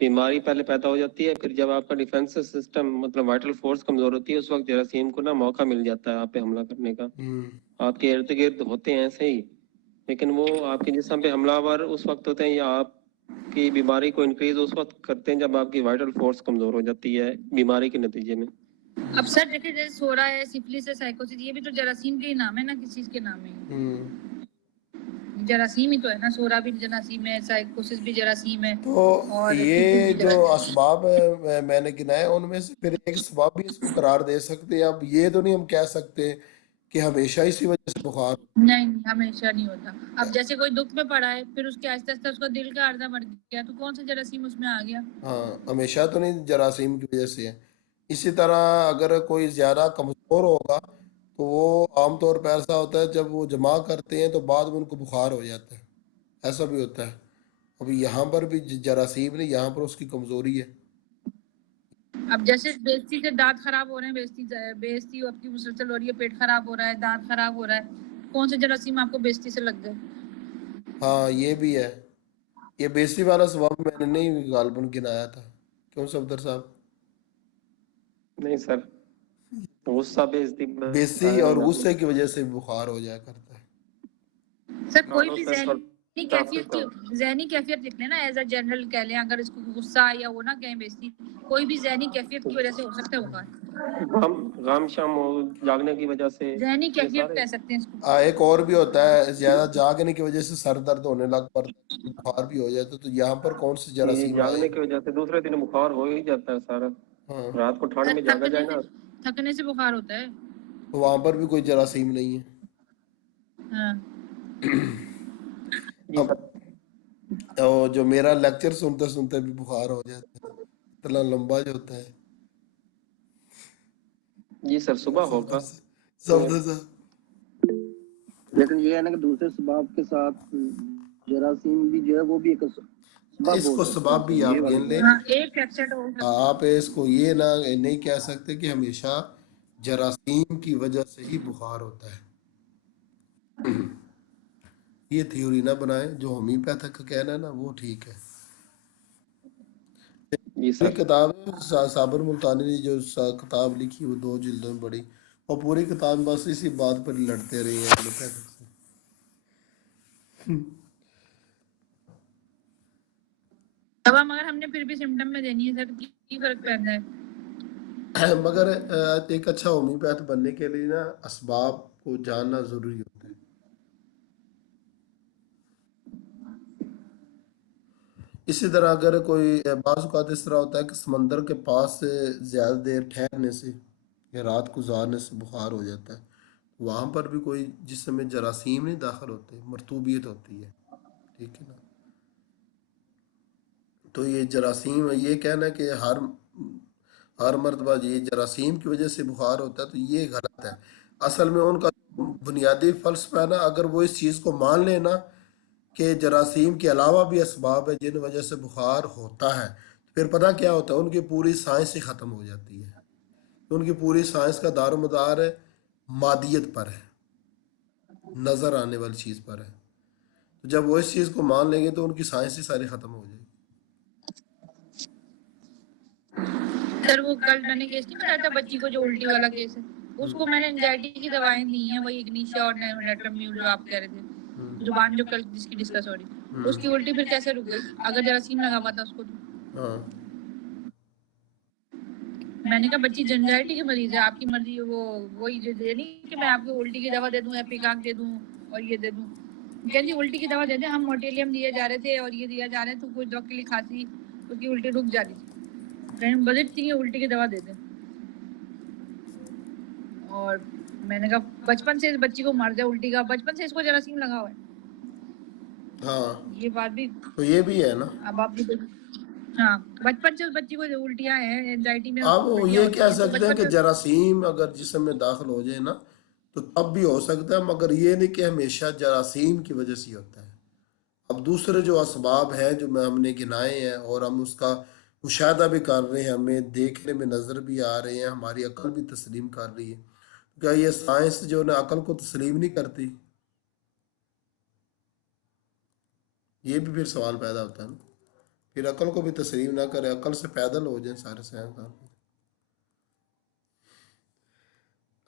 बीमारी पहले पैदा हो जाती है, फिर जब आपका डिफेंस सिस्टम मतलब वाइटल फोर्स कमजोर होती है, उस वक्त जरासीम को ना मौका मिल जाता है आप पे हमला करने का। आपके इर्द गिर्द होते हैं ऐसे ही, लेकिन वो आपके जिस्म पे हमलावर उस वक्त होते हैं, या आपकी बीमारी को इंक्रीज उस वक्त करते हैं जब आपकी वाइटल फोर्स कमजोर हो जाती है बीमारी के नतीजे में। अब सर देखिए जैसे सोरा है, सिफिलिस है, साइकोसिस, ये भी तो जरासीम के ही नाम है ना, किस चीज के नाम है? जरासीम ही तो है ना, सोरा भी जरासीम है, साइकोसिस भी जरासीम है, तो और ये जो असबाब मैंने गिनाए उनमें से फिर एक सबब भी इसको करार दे सकते हैं। अब ये तो नहीं हम कह सकते कि हमेशा इसी वजह से बुखार। नहीं, हमेशा नहीं होता। अब जैसे कोई दुख में पड़ा है, फिर उसके आहिस्ता आहिस्ता उसका दिल का आर्जा मर गया, तो कौन सा जरासीम उसमें आ गया? हाँ, हमेशा तो नहीं जरासीम की वजह से है। इसी तरह अगर कोई ज़्यादा कमज़ोर होगा तो वो आमतौर पर ऐसा होता है, जब वो जमा करते हैं तो बाद में उनको बुखार हो जाता है, ऐसा भी होता है। अभी यहाँ पर भी जरासीम नहीं, यहाँ पर उसकी कमज़ोरी है। अब जैसे बेइज्जती से दांत खराब हो रहे हैं, बेइज्जती आपकी मुसलसल हो रही है, पेट खराब हो रहा है, दांत खराब हो रहा है, कौन से जरासीम आपको बेइज्जती से लग गए? हाँ ये भी है। ये बेसी वाला सबब मैंने नहीं गालबन गिनाया था, क्यों सफदर साहब? नहीं सर, गुस्सा बेइज्जती बेसी और गुस्से की वजह से बुखार हो जाया करता है। सर कोई भी जहरी नहीं काफी कैफियत कम। की ज़हनी कैफियत लिख लें ना, एज अ जनरल कह लें, अगर इसको गुस्सा या वो ना कहें बेइज्जती, कोई भी ज़हनी कैफियत की वजह से हो सकता है बुखार। गम गम शम हो, जागने की वजह से, ज़हनी ये कैफियत सारे। कह सकते हैं इसको। एक और भी होता है, ज्यादा जागने की वजह से सर दर्द होने लग पड़ता है, बुखार भी हो जाता है, तो यहाँ पर कौन से ये जरासीम आए? जागने की वजह से दूसरे दिन बुखार हो ही जाता है सारा। हाँ, रात को ठंड में जागा जाए ना। थकने से बुखार होता है। तो वहां पर भी कोई जरासीम नहीं है। हाँ। जी अब सर। तो जो मेरा लेक्चर सुनते सुनते भी बुखार हो जाता है, इतना लंबा जो होता है। जी सर, सुबह होगा। जबरदस्त। लेकिन ये है ना कि दूसरे सबब के साथ जरासीम भी जो है वो भी एक सबब हो इसको सकता है सबब भी उसका, ये आप वाली गिन लें। बात हाँ, है। एक एक्सेंट हो सकता है। आप इसको ये ना नहीं कह सकते कि हमेशा जरासीम की वजह से ही बुखार होता है। ये थ्योरी ना बनाए, जो होम्योपैथिक का कहना है ना वो ठीक है। जी पूरी सर। किताब है, साबर मुल्तानी ने जो किताब लिखी वो 2 जिल्दों में पढ़ी, और पूरी किताब में बस इसी बात पर ही लड़ते रहे हैं एलोपैथिक से। दवा मगर हमने फिर भी सिम्टम में देनी है सर, की फर्क पड़ता है। मगर एक अच्छा होम्योपैथ बनने के लिए ना असबाब को जानना जरूरी होता है। इसी तरह अगर कोई बाज़ औक़ात इस तरह होता है कि समंदर के पास से ज़्यादा देर ठहरने से या रात गुजारने से बुखार हो जाता है, वहाँ पर भी कोई जिस्म में जरासीम नहीं दाखिल होते, मरतूबियत होती है, ठीक है ना। तो ये जरासीम, ये कहना कि हर मरतबा ये जरासीम की वजह से बुखार होता है, तो ये गलत है। असल में उनका बुनियादी फ़लसफ़ा है ना, अगर वो इस चीज़ को मान लेना कि जरासीम के अलावा भी असबाब है जिन वजह से बुखार होता है, तो फिर पता क्या होता है, उनकी पूरी साइंस ही ख़त्म हो जाती है। उनकी पूरी साइंस का दारोमदार है मादियत पर है, नज़र आने वाली चीज़ पर है। तो जब वो इस चीज़ को मान लेंगे तो उनकी साइंस ही सारी ख़त्म हो जाएगी। सर वो कल मैंने केस नहीं बनाया था बच्ची को, जो उल्टी वाला केस है, उसको मैंने एंजाइटी की दवाएं दी हैं, वही इग्निशिया और नेट्रोम्यूल जो आप कह रहे थे, जुबान जो कल जिसकी डिस्कस हो रही, उसकी उल्टी फिर कैसे रुक गई अगर जरासीम लगा हुआ था उसको तो। हाँ, मैंने कहा बच्ची एंजाइटी की मरीज है, आपकी मर्जी है, वो वही दे नहीं कि मैं आपको उल्टी की दवा दे दूं, एपिकाक दे दूं और ये दे दूं। कहती उल्टी की दवा दे दे, हम मोटेलियम दिए जा रहे थे और ये दिया जा रहे थे, तो कोई दवा के लिए खांसी, उसकी उल्टी रुक जा रही थी, बजट थी उल्टी की दवा दे दे। और मैंने कहा बचपन से इस बच्ची को मर जाए उल्टी का, बचपन से इसको जरासीम लगा हुआ है। हाँ, ये बात भी तो ये भी है ना। अब आप भी हाँ, बचपन से उस बच्ची को उल्टियां हैं, एंजाइटी में आप वो उल्टियां ये होती कह हैं, तो सकते हैं बचपन कि से। जरासीम अगर जिस्म में दाखिल हो जाए ना तो तब भी हो सकता है, मगर ये नहीं कि हमेशा जरासीम की वजह से ही होता है। अब दूसरे जो असबाब हैं जो मैं हमने गिनाए हैं और हम उसका मुशाहदा भी कर रहे हैं, हमें देखने में नज़र भी आ रहे हैं, हमारी अक्ल भी तस्लीम कर रही है, क्या ये साइंस जो है अक्ल को तस्लीम नहीं करती? ये भी फिर सवाल पैदा होता है ना। फिर अक्ल को भी तस्लीम ना करे, अक्ल से पैदल हो जाए सारे साइंसदान।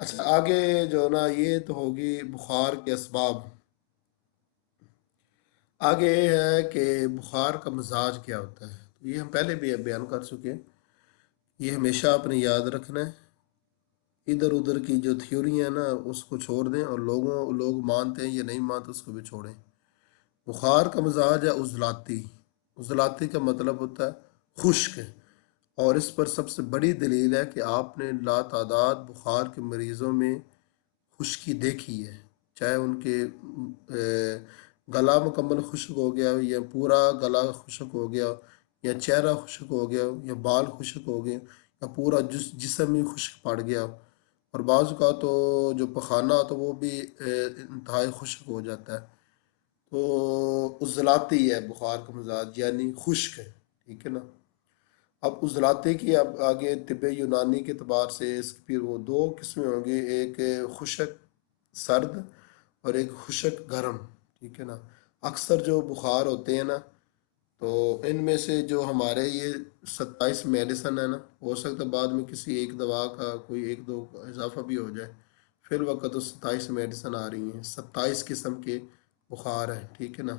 अच्छा, आगे जो ना ये तो होगी बुखार के असबाब। आगे ये है कि बुखार का मिजाज क्या होता है, तो ये हम पहले भी बयान कर चुके हैं। ये हमेशा अपने याद रखना है। इधर उधर की जो थ्योरी है ना उसको छोड़ दें, और लोग मानते हैं या नहीं मानते उसको भी छोड़ें। बुखार का मिजाज है उजलाती। उजलाती का मतलब होता है खुश्क। और इस पर सबसे बड़ी दलील है कि आपने लातादाद बुखार के मरीज़ों में खुश्की देखी है, चाहे उनके गला मुकम्मल खुश्क हो गया हो, या पूरा गला खुश्क हो गया हो, या चेहरा खुश्क हो गया हो, या बाल खुश्क हो गए, या पूरा जिस्म ही खुश्क पड़ गया हो। और बाज़ का तो जो पखाना तो वो भी इंतहाई खुश्क हो जाता है। तो उजलाती है बुखार का मिजाज, यानी खुश्क है, ठीक है ना। अब उजलाते की अब आगे तिब्बे यूनानी के अतबार से इसकी फिर वो 2 किस्में होंगी, एक खुशक सर्द और एक खुशक गर्म, ठीक है ना। अक्सर जो बुखार होते हैं ना, तो इनमें से जो हमारे ये 27 मेडिसन है ना, हो सकता है बाद में किसी एक दवा का कोई 1-2 इजाफा भी हो जाए, फिर वक्त तो 27 मेडिसन आ रही हैं, 27 किस्म के बुखार हैं, ठीक है ना।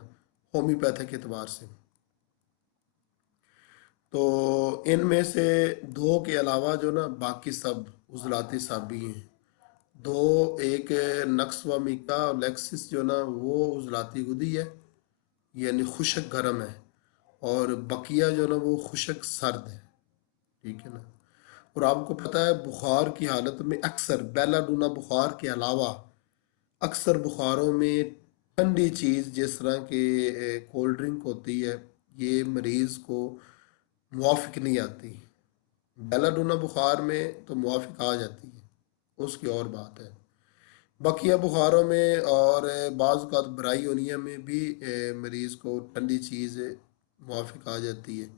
होम्योपैथिक एतबार से। तो इनमें से 2 के अलावा जो ना बाकी सब उजलाती साबी हैं। 2, एक नक्स व मीका और लेक्सिस जो ना वो उजलाती गुदी है, यानी खुशक गर्म है, और बकिया जो ना वो खुशक सर्द है, ठीक है ना। और आपको पता है बुखार की हालत में अक्सर बेलाडूना बुखार के अलावा अक्सर बुखारों में ठंडी चीज़ जिस तरह के कोल्ड ड्रिंक होती है, ये मरीज़ को मुआफिक नहीं आती। बेलाडूना बुखार में तो मुआफिक आ जाती है, उसकी और बात है। बकिया बुखारों में और बाज़ औक़ात ब्रायोनिया में भी मरीज़ को ठंडी चीज़ मुआफिक आ जाती है।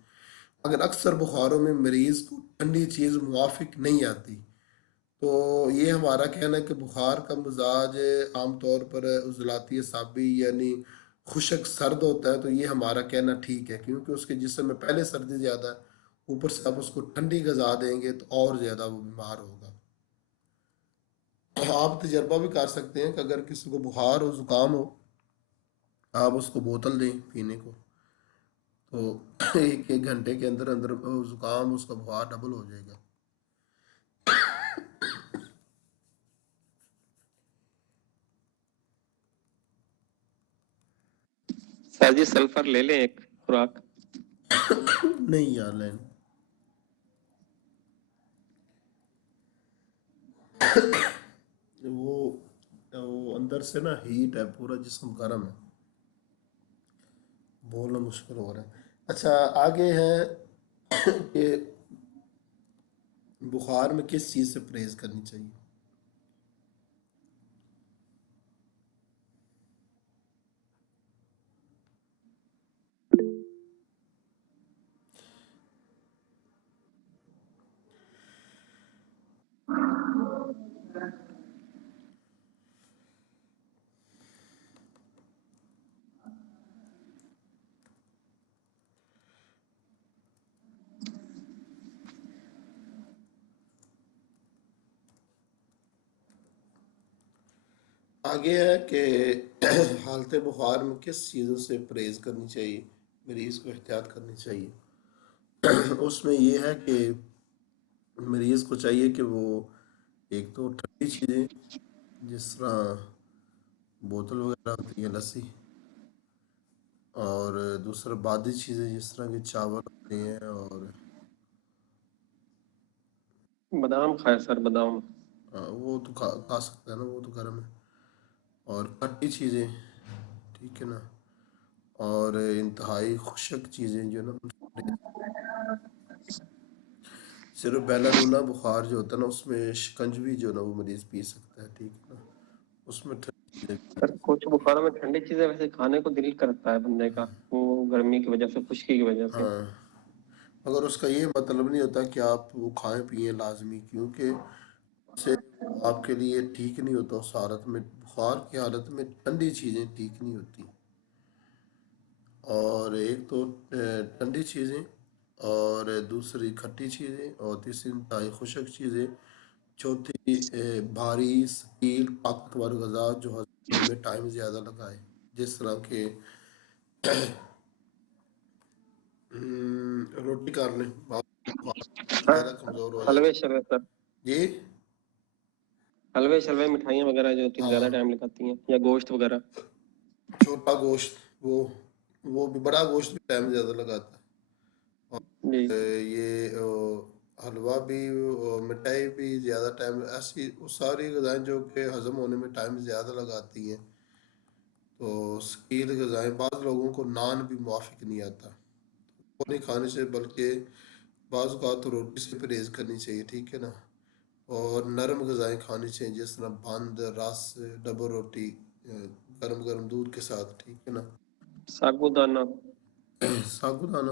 अगर अक्सर बुखारों में मरीज़ को ठंडी चीज़ मुआफिक नहीं आती, तो ये हमारा कहना है कि बुखार का मिजाज आम तौर पर उजलाती साबी यानी खुशक सर्द होता है। तो ये हमारा कहना ठीक है, क्योंकि उसके जिस्म में पहले सर्दी ज़्यादा है, ऊपर से आप उसको ठंडी गज़ा देंगे तो और ज़्यादा वो बीमार होगा। आप तजर्बा भी कर सकते हैं कि अगर किसी को बुखार हो ज़ुकाम हो, आप उसको बोतल दें पीने को, तो 1 घंटे के अंदर अंदर ज़ुकाम उसका बुखार डबल हो जाएगा। सर जी सल्फर ले लें एक खुराक। नहीं यार लेन, वो अंदर से ना हीट है, पूरा जिस्म गर्म है, बोलना मुश्किल हो रहा है। अच्छा आगे है कि बुखार में किस चीज़ से परहेज करनी चाहिए। आगे है कि हालत बुखार में किस चीज़ों से परहेज करनी चाहिए, मरीज़ को एहतियात करनी चाहिए। उसमें ये है कि मरीज़ को चाहिए कि वो एक तो ठंडी चीज़ें जिस तरह बोतल वगैरह होती है, लस्सी, और दूसरा बादी चीज़ें जिस तरह के चावल होते हैं, और बादाम खाए सर, बादाम। वो तो खा सकता है ना, वो तो गर्म है, और खट्टी चीज़ें, ठीक है ना, और इंतहाई खुशक चीज़ें जो ना सिर्फ बेलाडूना बुखार जो होता है ना उसमें शिकंजवी जो ना वो मरीज़ पी सकता है, ठीक है ना, उसमें ठंडी चीज़ें। सर कुछ बुखारों में ठंडी चीजें वैसे खाने को दिल करता है बंदे का, वो गर्मी की वजह से, खुश्की की वजह से। हाँ, मगर उसका ये मतलब नहीं होता कि आप वो खाएं पिए लाजमी, क्योंकि उससे आपके लिए ठीक नहीं होता। उस हालत में, बुखार की हालत में ठंडी चीज़ें ठीक नहीं होती। और एक तो ठंडी चीज़ें, और दूसरी खट्टी चीज़ें, और तीसरी इंतहाई खुशक चीज़ें, चौथी भारी सकील ताकतवर ग़िज़ा जो हज़म होने में टाइम ज़्यादा लगाए, जिस तरह के रोटी कर लें, हाँ, ज़्यादा कमज़ोर हो हलवे जाए शलवे सर, जी। हलवे शलवे मिठाइयाँ वगैरह जो होती हैं ज्यादा हाँ, टाइम लगाती हैं, या गोश्त वगैरह। छोटा गोश्त, वो भी, बड़ा गोश्त भी टाइम ज़्यादा लगाता है। और जी ये हलवा भी, मिठाई भी ज़्यादा टाइम, ऐसी वो सारी ग़िज़ाएँ जो कि हज़म होने में टाइम ज़्यादा लगाती हैं। तो सकील ग़िज़ाएँ, बाज़ लोगों को नान भी मुआफिक नहीं आता, वो नहीं खाने से, बल्कि बाज़ औक़ात तो रोटी से परहेज़ करनी चाहिए, ठीक है ना। और नरम ग़िज़ाएँ खानी चाहिए, जिस तरह बंद, रस, डबल रोटी गरम गरम दूध के साथ, ठीक है ना। साबूदाना। साबूदाना,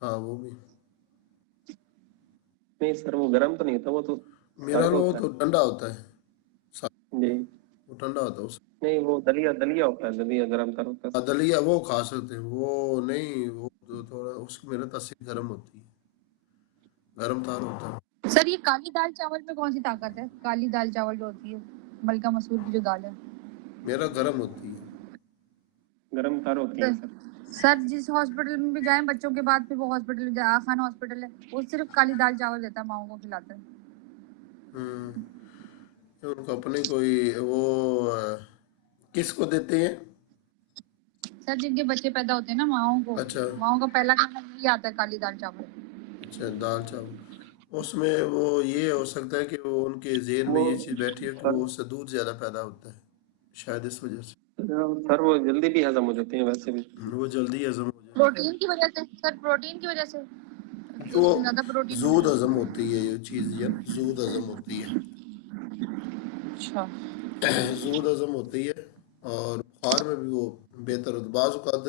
हाँ वो भी। नहीं सर वो गर्म तो नहीं होता, वो तो मेरा सर्द लो होता तो है। ठंडा होता है, जी वो ठंडा होता है। उस नहीं, वो दलिया दलिया होता है, दलिया गर्म तर होता है सर। दलिया वो खा सकते हैं, वो नहीं, वो तो थोड़ा उसकी मेरा तासीर गर्म होती है, गर्म तार होता है। सर ये काली दाल चावल में कौन सी ताकत है? काली दाल चावल जो होती है, मलका मसूर की जो दाल है। मेरा गर्म होती है। गर्म तर होती है सर। सर जिस हॉस्पिटल में भी जाएं बच्चों के बाद फिर वो हॉस्पिटल खान हॉस्पिटल है, वो सिर्फ काली दाल चावल देता है, माओ को खिलाता है। ये उनको अपने कोई वो किसको देते हैं? सर जिनके बच्चे पैदा होते हैं ना माओ को, अच्छा माओ का पहला खाना यही आता है, काली दाल चावल। अच्छा, दाल चावल। उसमें वो ये हो सकता है कि वो उनके जेहन में वो ये चीज़ बैठी है कि सर वो उससे दूध ज़्यादा पैदा होता है, शायद इस वजह से सर वो जल्दी भी हजम हो जाते हैं वैसे भी। वो जल्दी हजम हो जाता प्रोटीन की वजह से सर, प्रोटीन की वजह से, है। कि जो उसमें ज्यादा प्रोटीन जूद होता है। हजम होती है ये चीज़, ये जूद हजम होती है। अच्छा। जूद हजम होती है और बुखार में भी वो बेहतर होता है। बाज़ औक़ात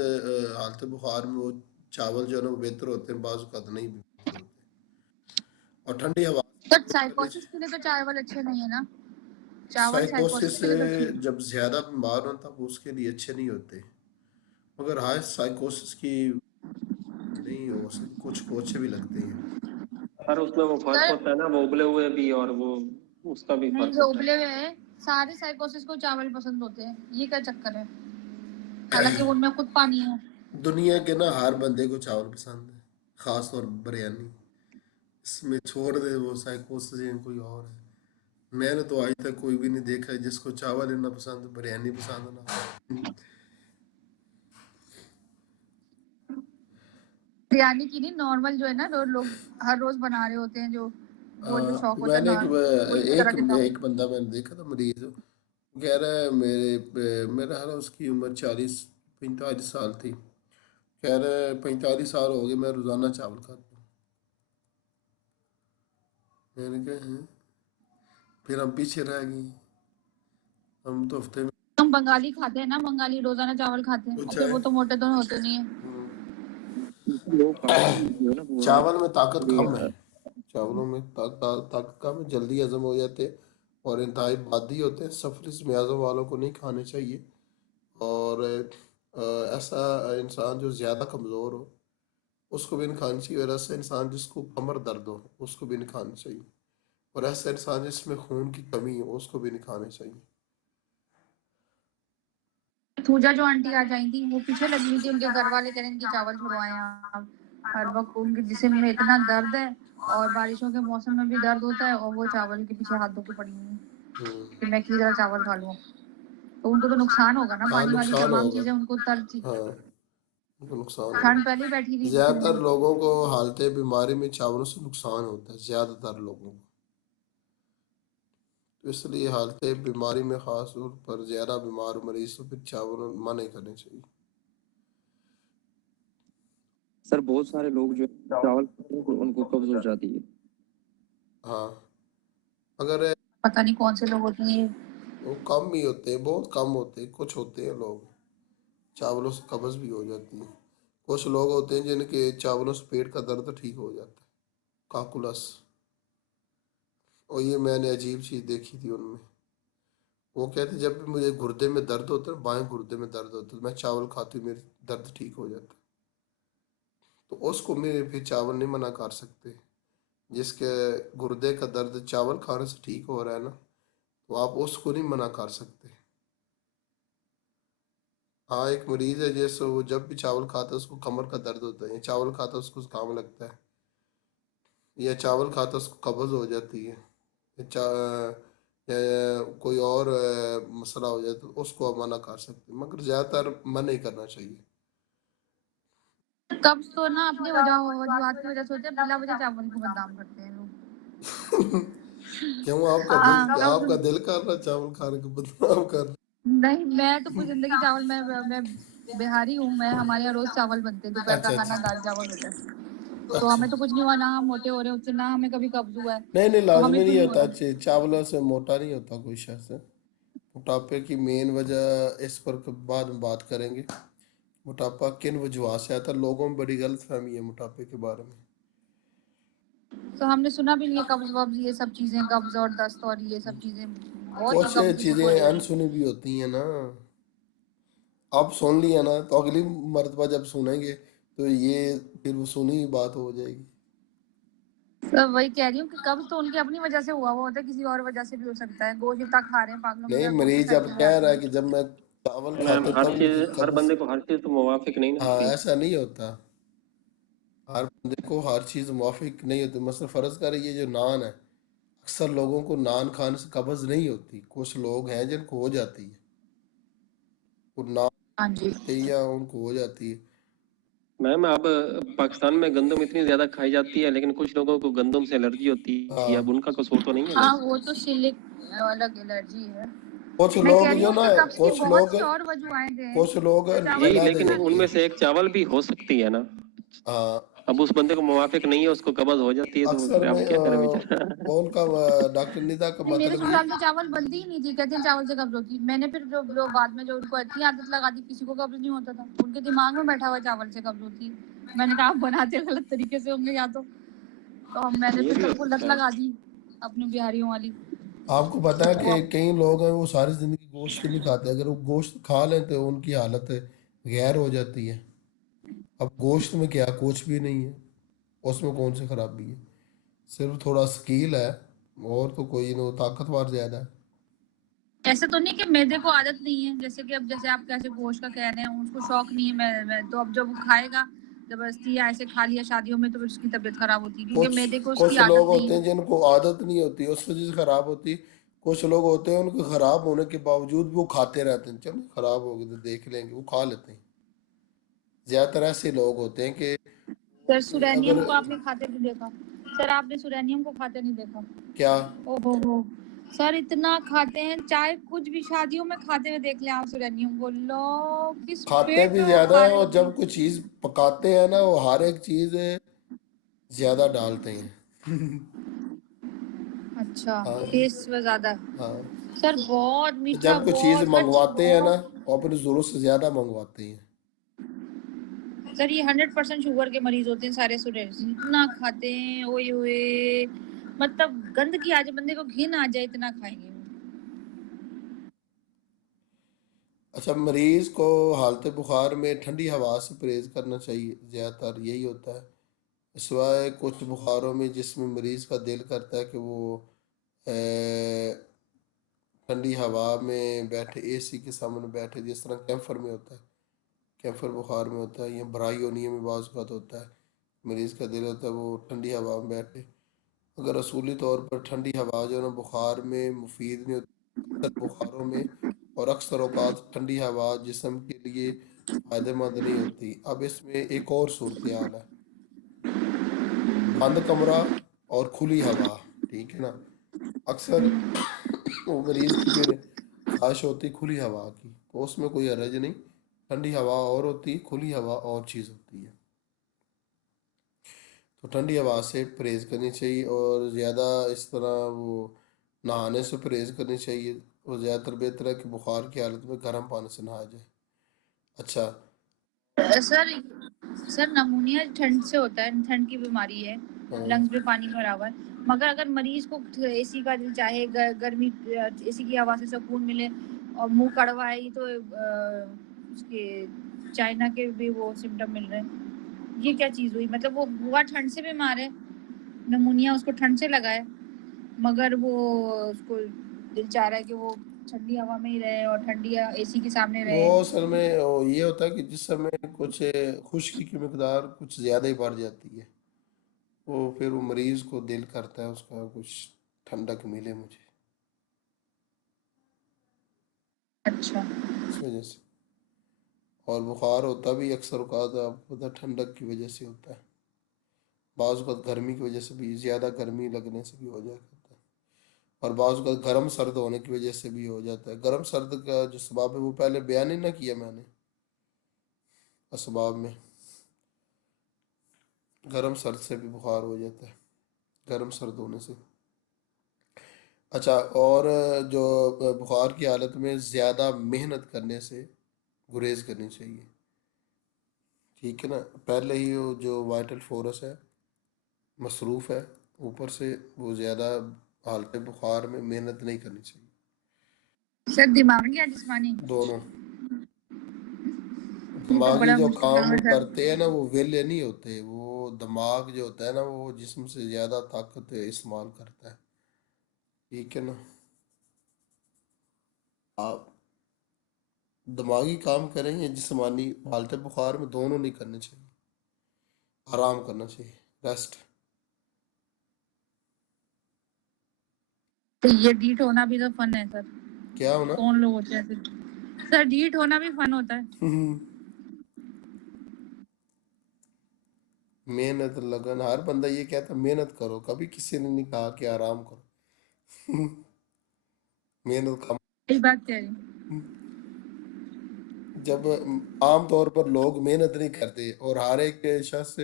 हालत बुखार में वो चावल जो है ना वो बेहतर होते हैं, बाज़ औक़ात नहीं भी बेहतर होते। और ठंडी हवा सर करनी साइकोसिस के लिए तो चावल अच्छे नहीं है ना, चावल साइकोसिस साइकोसिस के लिए तो अच्छे नहीं। जब ज़्यादा बीमार हो तब उसके लिए अच्छे नहीं होते, मगर हाई साइकोसिस की नहीं हो सकती, कुछ को अच्छे भी लगते हैं। सर उसमें वो फर्क सर होता है ना, वो उबले हुए भी और वो उसका भी नहीं, फर्क जो होता है। उबले हुए हैं सारे साइकोसिस को चावल पसंद होते हैं, ये क्या चक्कर है? हालांकि उनमें खुद पानी है। दुनिया के ना हर बंदे को चावल पसंद है, खास तौर पर बिरयानी। इसमें छोड़ दे वो साइकोसिस या कोई और है, मैंने तो आज तक कोई भी नहीं देखा है जिसको चावल इतना पसंद बिरयानी पसंद ना। बिरयानी की नहीं, नॉर्मल जो है ना, लोग हर रोज बना रहे होते हैं, जो वो जो शौक होता है मैंने ना, कोई भी तरह के चावल। एक बंदा मैंने देखा था मरीज, वो कह रहा है मेरा हाल उसकी उम्र 40-45 साल थी, कह रहा है 45 साल हो गए मैं रोजाना चावल खाता हूँ। मैंने कहा हैं? फिर हम पीछे रह गए, हम तो हफ्ते में हम बंगाली खाते हैं ना, बंगाली रोजाना चावल खाते हैं, और कुछ फिर है। वो तो मोटे तो होते नहीं है। लोग काफी जो है ना वो चावल में ताकत ये कम है, चावलों में ताकत कम है, जल्दी हजम हो जाते हैं और इंतहाई बादी होते हैं। सफरिस मियाज़ों वालों को नहीं खाने चाहिए। और ऐसा इंसान जो ज़्यादा कमज़ोर हो उसको भी नहीं खानी चाहिए, और ऐसा इंसान जिसको कमर दर्द हो उसको भी नहीं खानी चाहिए, और ऐसा इंसान जिसमें खून की कमी हो उसको भी नहीं खानी चाहिए। थूजा जो आंटी आ जाई थी, वो पीछे लगी हुई थी, उनके घर वाले कह रहे हैं कि चावल छुड़वाएं आप। हर वक्त उनके जिस्म में इतना दर्द है, और बारिशों के मौसम में भी दर्द होता है, और वो चावल के पीछे हाथ धो के पड़ी हुई है कि मैं की जरा चावल खा लूं। तो उनको तो नुकसान होगा ना, हाँ पानी वाली नुकसान तमाम होगा, चीजें उनको हाँ उनको नुकसान होगा। ठंड पहले ही बैठी हुई दिल ज़्यादातर में। लोगों को हालत बीमारी में चावलों से नुकसान होता है, ज़्यादातर लोगों को। तो इसलिए हालत बीमारी में ख़ास तौर पर ज़्यादा बीमार मरीज तो फिर चावल मना ही करने चाहिए। सर बहुत सारे लोग जो है चावल खाते हैं तो उनको कब्ज हो जाती है। हाँ अगर पता नहीं कौन से लोग होते हैं ये। वो कम ही होते हैं, बहुत कम होते हैं, कुछ होते हैं लोग चावलों से कब्ज भी हो जाती है। कुछ लोग होते हैं जिनके चावलों से पेट का दर्द ठीक हो जाता है, काकुलस। और ये मैंने अजीब चीज़ देखी थी उनमें, वो कहते जब भी मुझे गुर्दे में दर्द होता है, बाएं गुर्दे में दर्द होता है, तो मैं चावल खाती हूँ, मेरे दर्द ठीक हो जाता है। तो उसको मेरे फिर चावल नहीं मना कर सकते। जिसके गुर्दे का दर्द चावल खाने से ठीक हो रहा है ना, तो आप उसको नहीं मना कर सकते। हाँ एक मरीज है जैसे वो जब भी चावल खाता है उसको कमर का दर्द होता है, या चावल खाता है उसको काम लगता है, या चावल खाता है उसको कब्ज हो जाती है, या या कोई और मसला हो जाए तो उसको आप मना कर सकते हैं, मगर ज़्यादातर मना नहीं करना चाहिए। कब्ज तो ना अपनी वजूहत की वजह से होते हैं, बिला वजह चावल को बदनाम करते हैं लोग। क्यों हाँ आपका कब्ज। दिल कर रहा है चावल खाने को बदनाम कर? नहीं, मैं तो पूरी जिंदगी चावल, मैं बिहारी हूँ, मैं हमारे यहाँ रोज चावल बनते हैं, दोपहर का अच्छा खाना अच्छा दाल चावल होता है, तो अच्छा। हमें तो कुछ नहीं हुआ, ना हम मोटे हो रहे हैं उससे, ना हमें कभी कब्ज हुआ है, नहीं नहीं तो हमें लाजमी क्यों नहीं नहीं होता, होगा। चावलों से मोटा नहीं होता कोई शख्स। मोटापे की मेन वजह इस पर बाद में बात करेंगे, मोटापा किन वजूहत से आता है। लोगों में बड़ी गलत फहमी है मोटापे के बारे में। तो हमने सुना भी नहीं है कब्ज वब्ज ये सब चीजें, कब्ज और दस्त और ये सब चीजें, बहुत कुछ कब्ज की चीज़ें गोलियां। अनसुनी भी होती हैं ना, आप सुन लिया ना तो अगली मर्तबा जब सुनेंगे तो ये फिर वो सुनी हुई बात हो जाएगी। तो वही कह रही हूँ कि कब्ज तो उनकी अपनी वजह से हुआ, वो होता है किसी और वजह से भी हो सकता है, गोश्त इतना खा रहे हैं पागलों की नहीं तरह, गोश्त तो मरीज सर अब पे भी कह आते रहा है हैं। कि जब मैं चावल मैम खाते हर तब चीज, भी हर कब्ज। बंदे को हर चीज तो मुवाफिक नहीं ना हाँ, होती। ऐसा नहीं होता, हर बंदे को हर चीज़ मुवाफिक नहीं होती। मसलन फ़र्ज़ करें ये जो नान है, अक्सर लोगों को नान खाने से कब्ज़ नहीं होती, कुछ लोग हैं जिनको हो जाती है, वो नान हाँ जी। खाते ही या उनको हो जाती है। मैम अब पाकिस्तान में गंदम इतनी ज्यादा खाई जाती है, लेकिन कुछ लोगों को गंदम से एलर्जी होती है, हाँ, अब उनका कसूर तो नहीं है हाँ ना। वो तो सिलिक अलग एलर्जी है। कुछ मैं कह लोग रही जो हूँ ना, कि कब्ज की कुछ बहुत लोग सी और वजहें हैं। कुछ लोग चावल जी, अलग की लेकिन है उनमें कि से एक चावल भी हो सकती है ना। हाँ, अब उस बंदे को मुवाफिक नहीं है, उसको कब्ज हो जाती है, तो वो अक्सर फिर में अब क्या करे बेचारा। वो उनका डॉक्टर निदा का नहीं, मेरे मतलब ये। ससुराल में चावल बनती ही नहीं थी, कहते हैं चावल से कब्ज होती है। मैंने फिर जो बाद में जो उनको इतनी आदत लगा दी, किसी को कब्ज नहीं होता था, उनके दिमाग में बैठा हुआ चावल से कब्ज होती है। मैंने कहा आप बनाते गलत तरीके से होंगे या तो मैंने ये फिर भी हो सबको लत सकता है। लगा दी अपने बिहारियों वाली। आपको पता है कि कई लोग हैं वो सारी ज़िंदगी गोश्त नहीं खाते, अगर वो गोश्त खा लें तो उनकी हालत गैर हो जाती है। अब गोश्त में क्या कुछ भी नहीं है, उसमें कौन सी खराबी है, सिर्फ थोड़ा स्कील है, और तो कोई नहीं, ताकतवर ज़्यादा है। ऐसे तो नहीं कि मैदे को आदत नहीं है, जैसे कि अब जैसे आप कैसे गोश्त का कह रहे हैं, उसको शौक नहीं है, मैं तो अब जब वो खाएगा जबरदस्ती या ऐसे खा लिया शादियों में, तो फिर उसकी तबीयत खराब होती है, क्योंकि कुछ मैदे को उसकी कुछ लोग आदत नहीं होते है। हैं जिनको आदत नहीं होती, उस वजह से खराब होती। कुछ लोग होते हैं उनको खराब होने के बावजूद भी वो खाते रहते हैं, चलो खराब हो गए तो देख लेंगे, वो खा लेते हैं। ज्यादातर ऐसे लोग होते हैं कि सर सुरैनियम अगर को आपने खाते नहीं देखा? सर आपने सुरैनियम को खाते नहीं देखा? क्या ओहो हो सर, इतना खाते हैं, चाहे कुछ भी शादियों में खाते हुए देख लें आप सुरैनियम को, लो किस खाते पेट भी में वो ज्यादा खा है, रहे और होते जब हैं। कोई चीज पकाते हैं ना वो हर एक चीज ज्यादा डालते हैं। अच्छा, हाँ, टेस्ट में ज्यादा। हाँ। सर बहुत तो मीठा, जब कोई चीज बहुत हर चीज मंगवाते हैं ना, बहुत। वो अपनी जरूरत से ज्यादा मंगवाते हैं। सर ये 100% शुगर के मरीज होते हैं सारे स्टूडेंट्स, इतना खाते हैं, ओए ओए, मतलब गंद की आ जाए, बंदे को घिन आ जाए, इतना खाएंगे वो। अच्छा, मरीज को हालत बुखार में ठंडी हवा से परहेज करना चाहिए, ज्यादातर यही होता है। सिवाय कुछ बुखारों में जिसमें मरीज का दिल करता है कि वो अ, ठंडी हवा में बैठे, एसी के सामने बैठे, जिस तरह कैंफर में होता है, कैंफर बुखार में होता है, या ब्रायोनिया में बाज़ औक़ात होता है, मरीज़ का दिल होता है वो ठंडी हवा में बैठे। अगर असूली तौर पर ठंडी हवा जो है ना बुखार में मुफीद नहीं होती, अक्सर बुखारों में, और अक्सर औक़ात ठंडी हवा जिस्म के लिए फ़ायदेमंद नहीं होती। अब इसमें एक और सूरत हाल है, बंद कमरा और खुली हवा, ठीक है ना। अक्सर वो मरीज़ की फिर ख्वाहिश होती खुली हवा की, तो उसमें कोई हर्ज नहीं, ठंडी हवा और होती है, खुली हवा और चीज़ होती है। तो ठंडी हवा से परहेज़ करनी चाहिए, और ज़्यादा इस तरह वो नहाने से परहेज़ करनी चाहिए, और ज़्यादातर बेहतर है कि बुखार की हालत में गर्म पानी से नहाया जाए। अच्छा। सर सर नमूनिया ठंड से होता है, ठंड की बीमारी है, हाँ, लंग्स में पानी भरा हुआ है। मगर अगर मरीज को एसी का दिल चाहे, गर्मी एसी की हवा से सुकून मिले, और मुंह कड़वा है, ये तो उसके चाइना के भी वो सिम्टम मिल रहे हैं। ये क्या चीज हुई, मतलब वो हुआ ठंड से बीमार है, नमूनिया उसको ठंड से लगा है, मगर वो उसको दिल चाह रहा है कि वो ठंडी हवा में ही रहे और ठंडी एसी के सामने वो रहे। असल में वो ये होता है कि जिस समय कुछ खुश्की की मकदार कुछ ज़्यादा ही बढ़ जाती है, वो फिर वो मरीज़ को दिल करता है उसका कुछ ठंडक मिले मुझे, अच्छा। इस वजह से। और बुखार होता भी अक्सर औक़ात आपको पता है ठंडक की वजह से होता है, बाज़ औक़ात गर्मी की वजह से भी, ज़्यादा गर्मी लगने से भी हो जाता है, और बाज़ औक़ात गर्म सर्द होने की वजह से भी हो जाता है। गर्म सर्द का जो सबब है वो पहले बयान ही ना किया मैंने असबाब में, गर्म सर्द से भी बुखार हो जाता है, गर्म सर्द होने से। अच्छा, और जो बुखार की हालत में ज़्यादा मेहनत करने से गुरेज करनी चाहिए, ठीक है ना। पहले ही वो जो वाइटल फोरस है मसरूफ़ है, ऊपर से वो ज़्यादा हालत बुखार में मेहनत नहीं करनी चाहिए, सर दिमागी या जिस्मानी? दोनों। ये तो दिमागी बड़ा जो मुश्किल काम काम वो है सर। करते हैं ना वो वेले नहीं होते, वो दिमाग जो होता है ना वो जिस्म से ज़्यादा ताकत इस्तेमाल करता है, ठीक है ना। आप दिमागी काम करें या जिस्मानी, हालत बुखार में दोनों नहीं करने चाहिए, आराम करना चाहिए, रेस्ट। तो ये डीट होना भी तो फन है सर। क्या होना? कौन लोग होते हैं ऐसे? सर डीट होना भी फन होता है। मेहनत लगन, हर बंदा ये कहता मेहनत करो, कभी किसी ने नहीं कहा कि आराम करो। मेहनत का सही बात कह रही हूँ। जब आम तौर पर लोग मेहनत नहीं करते और हर एक शख्स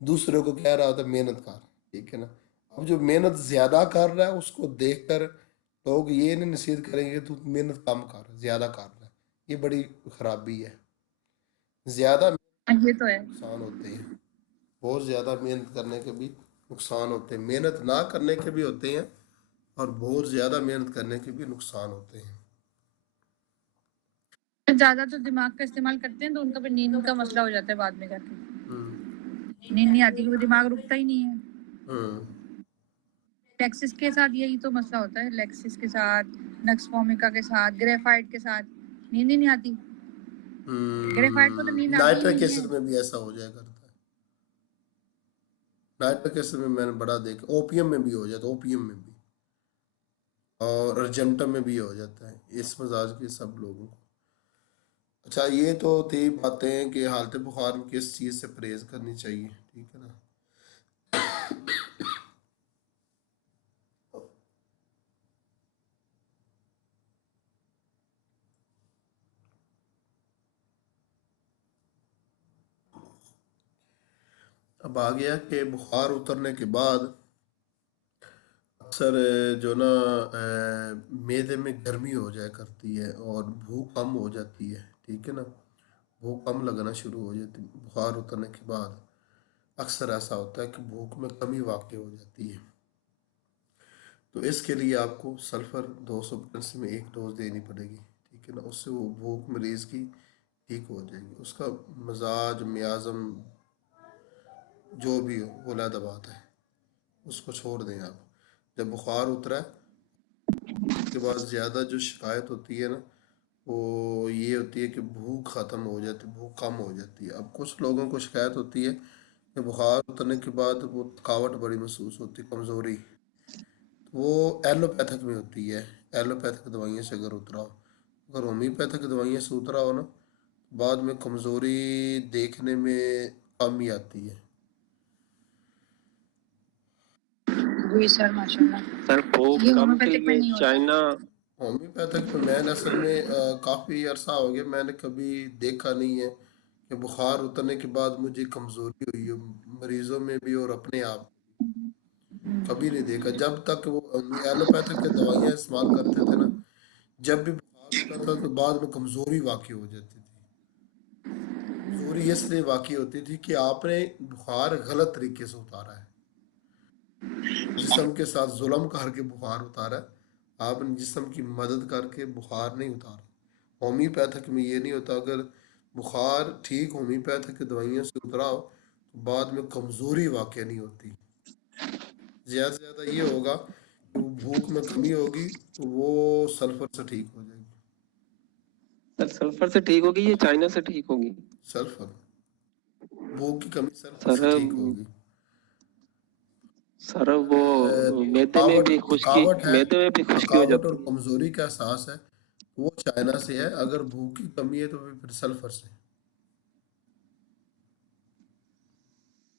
दूसरे को कह रहा होता है मेहनत कर, ठीक है ना। अब जो मेहनत ज्यादा कर रहा है उसको देखकर लोग ये नहीं नसीहत करेंगे तू मेहनत कम कर, ज्यादा कर रहा है, ये बड़ी खराबी है। ज्यादा ये तो है। नुकसान होते हैं, बहुत ज्यादा मेहनत करने के भी नुकसान होते हैं, मेहनत ना करने के भी होते हैं और बहुत ज्यादा मेहनत करने के भी नुकसान होते हैं। ज्यादा तो दिमाग का इस्तेमाल करते हैं तो उनका भी नींद का मसला हो जाता है बाद में जाके। नींद नहीं आती क्योंकि दिमाग रुकता ही नहीं है। लेक्सिस के साथ यही तो मसला होता है, लेक्सिस के साथ, नक्स फॉर्मिका के साथ, ग्रेफाइट के साथ नींद ही नहीं आती। ग्रेफाइट को तो नींद आती ही नाइट्रिक नहीं है। एसिड में भी ऐसा हो जाया करता है, नाइट्रिक एसिड में मैंने बड़ा देखा, ओपियम में भी हो जाता है, ओपियम में भी और अर्जेंटम में भी हो जाता है, इस मिजाज के सब लोगों को। अच्छा, ये तो थी बातें कि हालत बुखार में किस चीज़ से परहेज करनी चाहिए, ठीक है ना। अब आ गया कि बुखार उतरने के बाद अक्सर जो ना मैदे में गर्मी हो जाया करती है और भूख कम हो जाती है, ठीक है ना। भूख कम लगना शुरू हो जाती है बुखार उतरने के बाद। अक्सर ऐसा होता है कि भूख में कमी वाक़ई हो जाती है, तो इसके लिए आपको सल्फ़र 200 में एक डोज देनी पड़ेगी, ठीक है ना। उससे वो भूख मरीज़ की ठीक हो जाएगी, उसका मिजाज मियाज़म जो भी हो वो अलग बात है, उसको छोड़ दें आप। जब बुखार उतरा है उसके बाद ज़्यादा जो शिकायत होती है ना वो ये होती है कि भूख ख़त्म हो जाती है, भूख कम हो जाती है। अब कुछ लोगों को शिकायत होती है कि बुखार उतरने के बाद वो थकावट बड़ी महसूस होती है, कमज़ोरी, वो एलोपैथिक में होती है। एलोपैथिक दवाइयों से अगर उतरा हो, अगर होम्योपैथिक दवाइयों से उतरा हो ना, बाद में कमज़ोरी देखने में कम ही आती है। जी सर माशाल्लाह। सर भूख ये कम के होम्योपैथिक में लिए नहीं होता। चाइना, होम्योपैथिक में मैंने असल में काफ़ी अरसा हो गया, मैंने कभी देखा नहीं है कि बुखार उतरने के बाद मुझे कमज़ोरी हुई हो, मरीज़ों में भी और अपने आप कभी नहीं देखा। जब तक वो एलोपैथिक की दवाइयाँ इस्तेमाल करते थे ना, जब भी बुखार होता था तो बाद में कमज़ोरी वाक़ई हो जाती थी। कमज़ोरी इसलिए वाक़ई होती थी कि आपने बुखार गलत तरीके से उतारा है, जिस्म के साथ जुल्म करके बुखार उतारा है, आपने जिस्म की मदद करके बुखार नहीं उतारा। होम्योपैथिक में ये नहीं होता, अगर बुखार ठीक होम्योपैथिक की दवाइयों से उतरा हो तो बाद में कमज़ोरी वाक़ई नहीं होती। ज़्यादा से ज़्यादा ये होगा कि वो भूख में कमी होगी तो वो सल्फर से ठीक हो जाएगी। सर सल्फर से ठीक होगी या चाइना से ठीक होगी? सल्फर, भूख की कमी सल्फर सर से ठीक होगी। सर वो मैदे में थकावट भी खुश्की, थकावट है, मैदे में भी खुश्की हो थकावट और जाती है। कमज़ोरी का एहसास है वो चाइना से है, अगर भूख की कमी है तो फिर सल्फर से।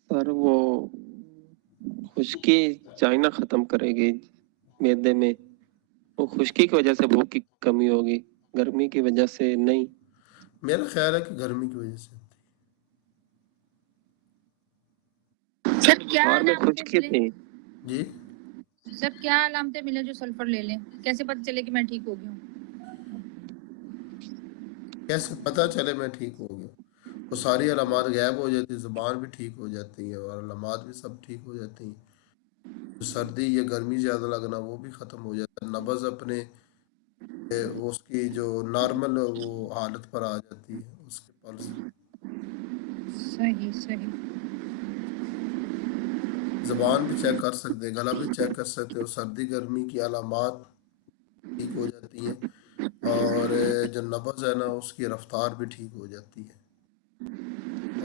सर वो खुश्की चाइना खत्म करेगी मैदे में, वो खुश्की की वजह से भूख की कमी होगी, गर्मी की वजह से नहीं। मेरा ख्याल है कि गर्मी की वजह से होती सर क्या बुखार में अलामतें खुश्की मिले? थी। है। जी, सर क्या अलामतें मिले जो सल्फर ले लें? कैसे पता चले कि मैं ठीक हो गई हूँ? कैसे पता चले मैं ठीक हो गया? वो सारी अलामात गायब हो जाती है, ज़ुबान भी ठीक हो जाती है और अलामात भी सब ठीक हो जाती हैं। जो सर्दी या गर्मी ज़्यादा लगना वो भी ख़त्म हो जाता है, नब्ज़ अपने वो उसकी जो नॉर्मल वो हालत पर आ जाती है, उसके पल्स। सही सही। ज़ुबान भी चेक कर सकते हैं, गला भी चेक कर सकते हो, सर्दी गर्मी की अलामात ठीक हो जाती हैं। और जो नब्ज़ है ना उसकी रफ्तार भी ठीक हो जाती है।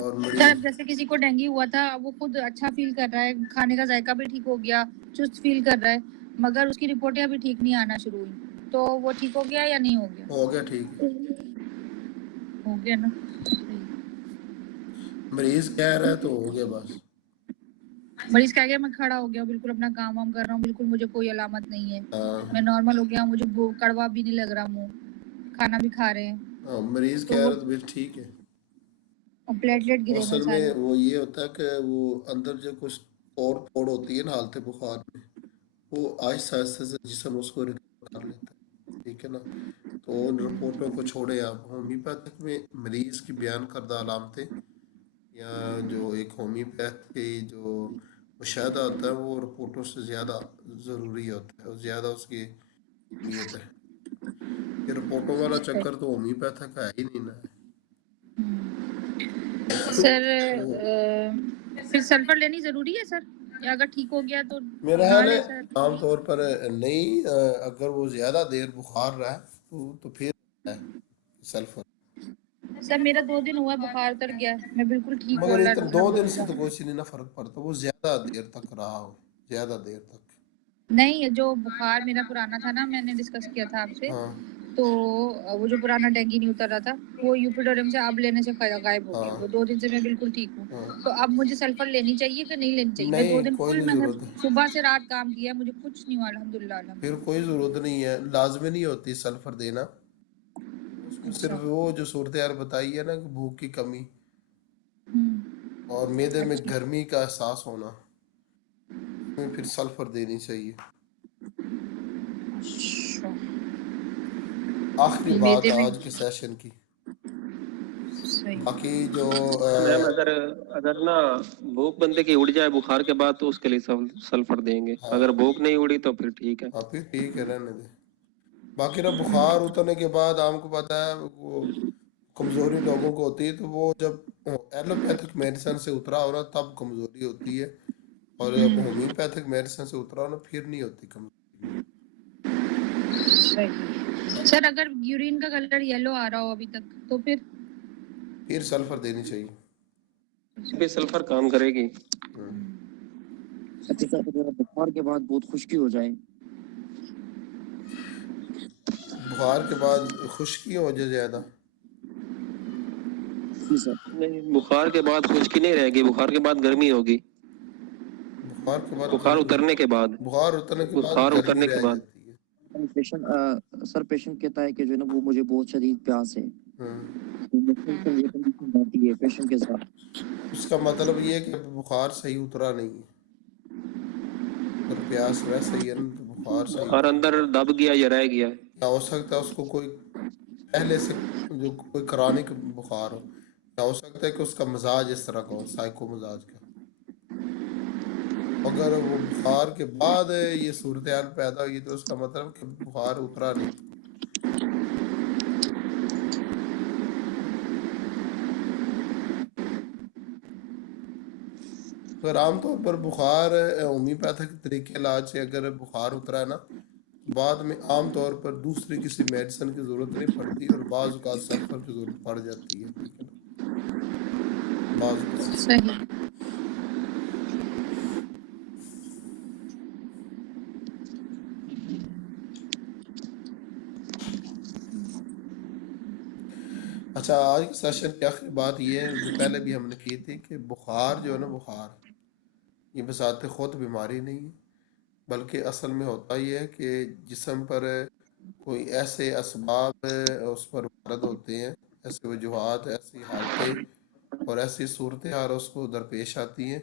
और सर मरीज जैसे किसी को डेंगू हुआ था, वो खुद अच्छा फील कर रहा है, खाने का जायका भी ठीक हो गया, चुस्त फील कर रहा है, मगर उसकी रिपोर्टें अभी ठीक नहीं आना शुरू हुई, तो वो ठीक हो गया या नहीं हो गया? हो गया ठीक है। हो गया ना। मरीज कह रहा है तो हो गया बस। मरीज कह गया मैं खड़ा हो गया, बिल्कुल अपना काम वाम कर रहा हूँ, बिल्कुल मुझे कोई अलामत नहीं है, हाँ मैं नॉर्मल हो गया, मुझे कड़वा भी नहीं लग रहा, मुंह खाना भी खा रहे हैं, हाँ, मरीज तो कह वो रहा है तो फिर ठीक है। प्लेटलेट वो गिरे हुए असल सारे। में वो ये होता है कि वो अंदर जो कुछ और फोड़ होती है ना हालत बुखार में, वो आहिस्ता आहिस्ता से जिस्म उसको रिकवर कर लेता है, ठीक है ना। तो उन रिपोर्टों को छोड़े आप, होम्योपैथिक में मरीज की बयान करदा अलामतें या जो एक होम्योपैथ की जो मुशाहदा होता है वो रिपोर्टों से ज़्यादा ज़रूरी होता है और ज़्यादा उसकी अहमियत है। ये रिपोर्टों वाला चक्कर तो होम्योपैथिक का है ही नहीं ना। सर तो फिर सल्फर लेनी जरूरी है सर, या अगर ठीक हो गया तो मेरा ना ख्याल है ले सर? आमतौर पर नहीं, अगर वो ज़्यादा देर बुखार रहा है तो फिर है सल्फर। सर मेरा 2 दिन हुआ, बुखार उतर गया, मैं बिल्कुल ठीक हूँ, मगर अल्लाह इतना का 2 दिन शुक्र से तो है। कुछ नहीं ना फर्क पड़ता, वो ज़्यादा देर तक रहा हो, ज़्यादा देर तक। नहीं, जो बुखार मेरा पुराना था ना, मैंने डिस्कस किया था आपसे, हाँ तो वो जो पुराना डेंगू नहीं उतर रहा था, वो यूपिडोरियम से अब लेने से गायब हो गया, हाँ वो 2 दिन से मैं बिल्कुल ठीक हूँ। हाँ। तो अब मुझे सल्फर लेनी चाहिए कि नहीं लेनी चाहिए? मैं 2 नहीं दिन कोई फुल नहीं मैंने ज़रूरत है, सुबह से रात काम किया, मुझे कुछ नहीं हुआ, अल्हम्दुलिल्लाह फिर अल्हम्दुलिल्लाह। कोई ज़रूरत नहीं है, लाजमी नहीं होती सल्फर देना। उसमें अच्छा। सिर्फ वो जो सूरत हाल बताई है ना कि भूख की कमी और मैदे में अच्छा। गर्मी का एहसास होना, इसमें फिर सल्फर देनी चाहिए। अच्छा। आखिरी बात मैदे में आज के सेशन की। सही। बाकी जो मैम अगर अगर ना भूख बंदे की उड़ जाए बुखार के बाद तो उसके लिए सल्फर देंगे, हाँ अगर भूख नहीं उड़ी तो फिर ठीक है। हाँ फिर ठीक है रहने दे। बाकी ना बुखार उतरने के बाद आपको पता है वो कमज़ोरी लोगों को होती है, तो वो जब एलोपैथिक मेडिसिन से उतरा हो ना तब कमज़ोरी होती है, और जब होम्योपैथिक मेडिसिन से उतरा हो ना फिर नहीं होती कमज़ोरी। सही। सर अगर यूरिन का कलर येलो आ रहा हो अभी तक, तो फिर सल्फर देनी चाहिए। भी सल्फर काम करेगी। हम्म। अच्छा सर, अगर बुखार के बाद बहुत खुश्की हो जाए? बुखार के बाद खुश्की हो जाए ज़्यादा, जी सर। नहीं, बुखार के बाद खुश्की नहीं रहेगी, बुखार के बाद गर्मी होगी। बुखार के बाद बुखार गर्मी, उतरने के बाद, बुखार उतरने के बाद बुखार गर्मी उतरने के रह बाद जाती है। सर पेशेंट कहता है कि जो है ना वो मुझे बहुत शदीद प्यास है, हम्म। तो मुसलसल ये कंडीशन रहती है पेशेंट के साथ। उसका मतलब ये है कि अभी बुखार सही उतरा नहीं है, अगर प्यास वैसे ही है ना तो बुखार सही बुखार उतरा। अंदर दब गया या रह गया। या हो सकता है उसको कोई पहले से जो कोई क्रॉनिक बुखार हो, या हो सकता है कि उसका मिजाज इस तरह का हो, साइको मिजाज का। अगर वो बुखार के बाद ये सूरत हाल पैदा हुई तो उसका मतलब कि बुखार उतरा नहीं। अगर आमतौर पर बुखार होम्योपैथिक तरीके इलाज से अगर बुखार उतरा है ना तो बाद में आमतौर पर दूसरी किसी मेडिसिन की ज़रूरत नहीं पड़ती, और बाज़ औक़ात सल्फर की ज़रूरत पड़ जाती है, ठीक है ना, बाज़ औक़ात। सही। अच्छा, आज के सेशन की आखिरी बात ये है जो पहले भी हमने की थी कि बुखार जो है ना, बुखार ये बसाते खुद बीमारी नहीं है, बल्कि असल में होता ये है कि जिस्म पर कोई ऐसे असबाब उस पर वारद होते हैं, ऐसे वजूहात, ऐसी हालतें और ऐसी सूरत हाल उसको दरपेश आती हैं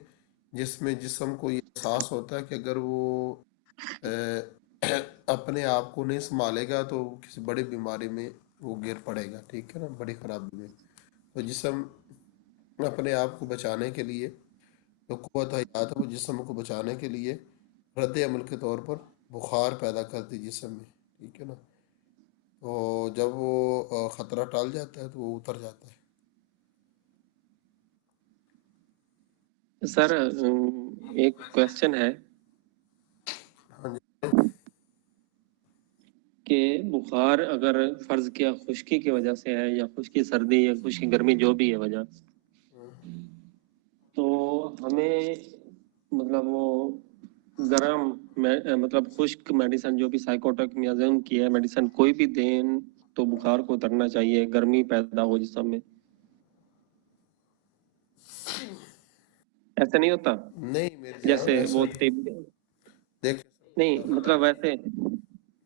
जिसमें जिस्म को ये एहसास होता है कि अगर वो अ, अपने आप को नहीं संभालेगा तो किसी बड़ी बीमारी में वो गिर पड़ेगा, ठीक है ना, बड़ी खराबी में। तो जिस्म अपने आप को बचाने के लिए, जो कुव्वत हयात है वो जिस्म को बचाने के लिए रद्द अमल के तौर पर बुखार पैदा करती है जिस्म में, ठीक है ना। तो जब वो ख़तरा टल जाता है तो वो उतर जाता है। सर एक क्वेश्चन है, हाँ जी। कि बुखार अगर फर्ज किया खुश्की की वजह से है या खुश्की सर्दी या खुश्की गर्मी जो भी है वजह, तो हमें मतलब वो गर्म मतलब खुश्क मेडिसिन जो भी साइकोटोक्सिमियाज़िम की है मेडिसिन कोई भी दें तो बुखार को उतरना चाहिए, गर्मी पैदा हो जिसम में। ऐसा नहीं होता नहीं मेरे जैसे जान, ऐसा वो नहीं। देखिए नहीं मतलब वैसे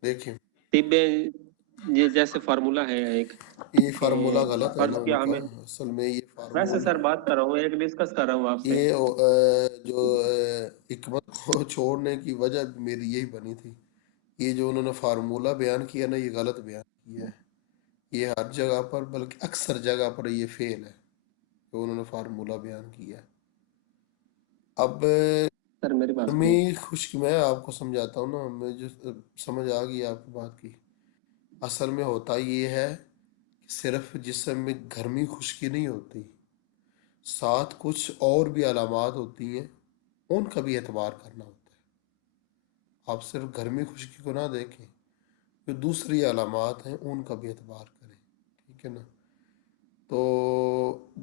देखिए, तिब्बे ये जैसे फार्मूला है एक ये कि फार्मूला गलत है फर्ज ना किया उनका। हमें, असल में ये वैसे फार्मूला, सर बात कर रहा हूँ, एक डिस्कस कर रहा हूँ आपसे। ये जो हिकमत को छोड़ने की वजह भी मेरी यही बनी थी। ये जो उन्होंने फार्मूला बयान किया ना, ये गलत बयान किया है। ये हर जगह पर, बल्कि अक्सर जगह पर ये फेल है जो उन्होंने फार्मूला बयान किया है। अब सर मेरी बात सुनिए। गर्मी खुश्क मैं आपको समझाता हूँ ना, मुझे समझ आ गई आपकी बात की। असल में होता ये है कि सिर्फ जिस्म में गर्मी खुश्की नहीं होती, साथ कुछ और भी अलामात होती हैं, उनका भी एतबार करना होता है। आप सिर्फ गर्मी खुश्की को ना देखें, जो दूसरी अलामात हैं उनका भी एतबार करें, ठीक है ना। तो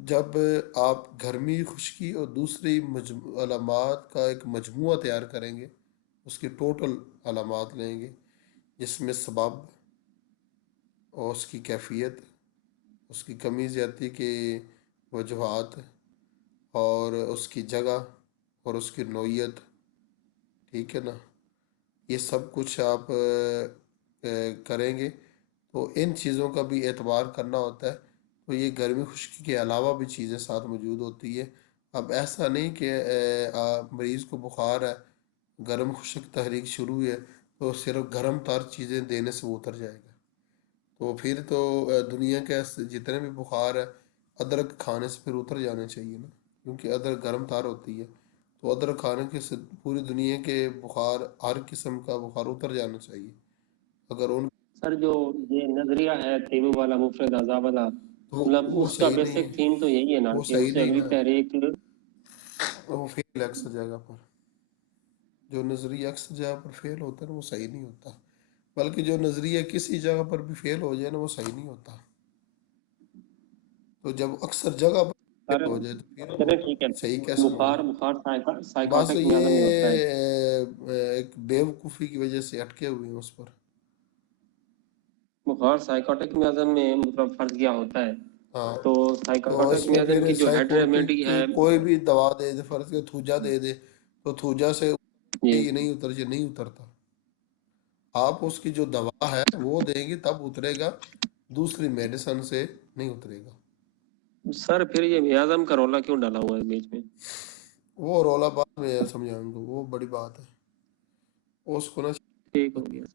जब आप गर्मी खुश्की और दूसरी अलामात का एक मजमुआ तैयार करेंगे, उसकी टोटल अलामात लेंगे, जिसमें सबब और उसकी कैफियत, उसकी कमी ज़्यादती के वजूहात, और उसकी जगह और उसकी नौइयत, ठीक है ना, ये सब कुछ आप करेंगे तो इन चीज़ों का भी एतबार करना होता है। तो ये गर्मी खुश्की के अलावा भी चीज़ें साथ मौजूद होती है। अब ऐसा नहीं कि मरीज़ को बुखार है, गर्म खुश्क तहरीक शुरू है, तो सिर्फ गर्म तर चीज़ें देने से वो उतर जाएगा। तो फिर तो दुनिया के जितने भी बुखार है, अदरक खाने से फिर उतर जाने चाहिए ना, क्योंकि अदरक गर्म तार होती है। तो अदरक खाने के से पूरी दुनिया के बुखार, हर किस्म का बुखार उतर जाना चाहिए। अगर उन सर जो ये नजरिया है तेबू वाला मुफरद अज़ा वाला, तो मतलब वो उसका सही नहीं बेसिक है, थीम तो यही है ना वो कि सही उससे नहीं अगली ना, तहरीक। वो फेल है अक्सर जगह पर। जो नज़रिया अक्सर जगह पर फेल होता है ना, वो सही नहीं होता। बल्कि जो नज़रिया किसी जगह पर भी फेल हो जाए ना, वो सही नहीं होता। तो जब अक्सर जगह पर सर फेल हो जाए तो फिर वो चले ठीक है, सही कैसे बुखार होगा। बुखार बस साइकोटिक ये मियाज़ में होता है। एक बेवकूफ़ी की वजह से अटके हुए हैं उस पर। बुखार साइकोटिक मियाज़ में मतलब फर्ज क्या होता है, हाँ, तो तो साइकोटिक इसमें मियाज़ फिर की जो हेड साइकोटिक रेमेडी की है कोई भी दवा दे दे, फर्ज के थूजा दे दे, तो थूजा से ये ये नहीं उतर, ये नहीं उतरता। आप उसकी जो दवा है वो देंगे तब उतरेगा, दूसरी मेडिसिन से नहीं उतरेगा। सर फिर ये मियाज़म का रोला क्यों डाला हुआ है बीच में? वो रौला बाद में समझाऊंगा, वो बड़ी बात है, उसको ना ठीक हो गया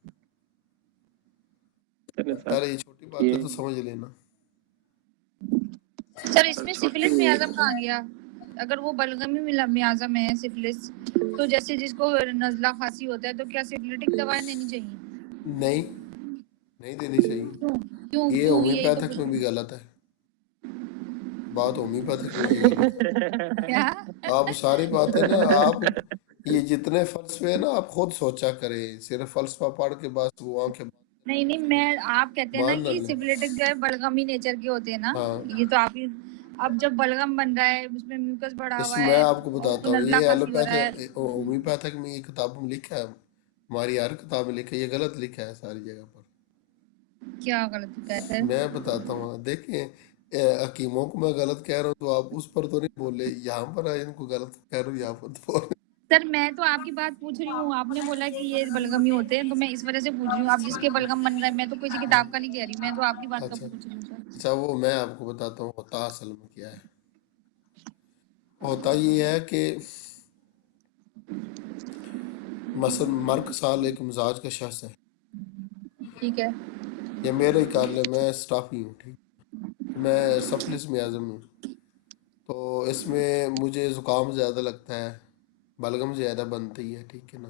चले सर। पहले ये छोटी बात ये है तो समझ लेना। सर इसमें छोटी सिफिलिस मियाज़म कहाँ गया? अगर वो बलगमी मियाज़म है सिफिलिस, तो जैसे जिसको नज़ला खांसी होता है तो क्या सिफिलिटिक दवाएं देनी चाहिए? नहीं, नहीं देनी चाहिए। क्यों क्यों ये क्यों यही तो होम्योपैथिक में भी पूछ गलत है, बात होम्योपैथिक में भी गलत है। क्या? आप सारी बातें ना, आप ये जितने फलसफे है ना, आप खुद सोचा करें। सिर्फ फलसफा पढ़ के बस वो आंखें नहीं नहीं, मैं आप कहते हैं ना मान ना कि लें। सिफिलिटिक जो है बलगमी नेचर के होते हैं ना, हाँ, ये तो आप ही, अब जब बलगम बन रहा है उसमें म्यूकस बढ़ा हुआ इसमें मैं है आपको और बताता उसको हूँ, नज़ला ये खांसी हो रहा है। एलोपैथ होम्योपैथिक में ये किताबों में लिखा है, हमारी हर किताब में लिखा है, ये गलत लिखा है सारी जगह पर। क्या गलत कहता है? मैं बताता हूँ, देखें, हकीमों को मैं गलत कह रहा हूँ तो आप उस पर तो नहीं बोले, यहाँ पर आए इनको गलत कह रहा हूँ, यहाँ पर तो बोले। सर मैं तो आपकी बात पूछ रही हूँ, आपने बोला कि ये बलगमी होते हैं तो मैं इस वजह से पूछ रही हूँ। आप जिसके बलगम बन रहा है, मैं तो किसी किताब का नहीं कह रही, मैं तो आपकी बात का अच्छा, पूछ रही हूँ सर। अच्छा, वो मैं आपको बताता हूँ होता असल में क्या है। होता ये है कि मसल मर्क साल एक मिजाज का शख्स है, ठीक है। या मेरे ही कार ले, मैं स्टाफ ही हूँ, ठीक, मैं सफलिस में आजम हूँ। तो इसमें मुझे ज़ुकाम ज़्यादा लगता है, बलगम ज़्यादा बनती है, ठीक है ना।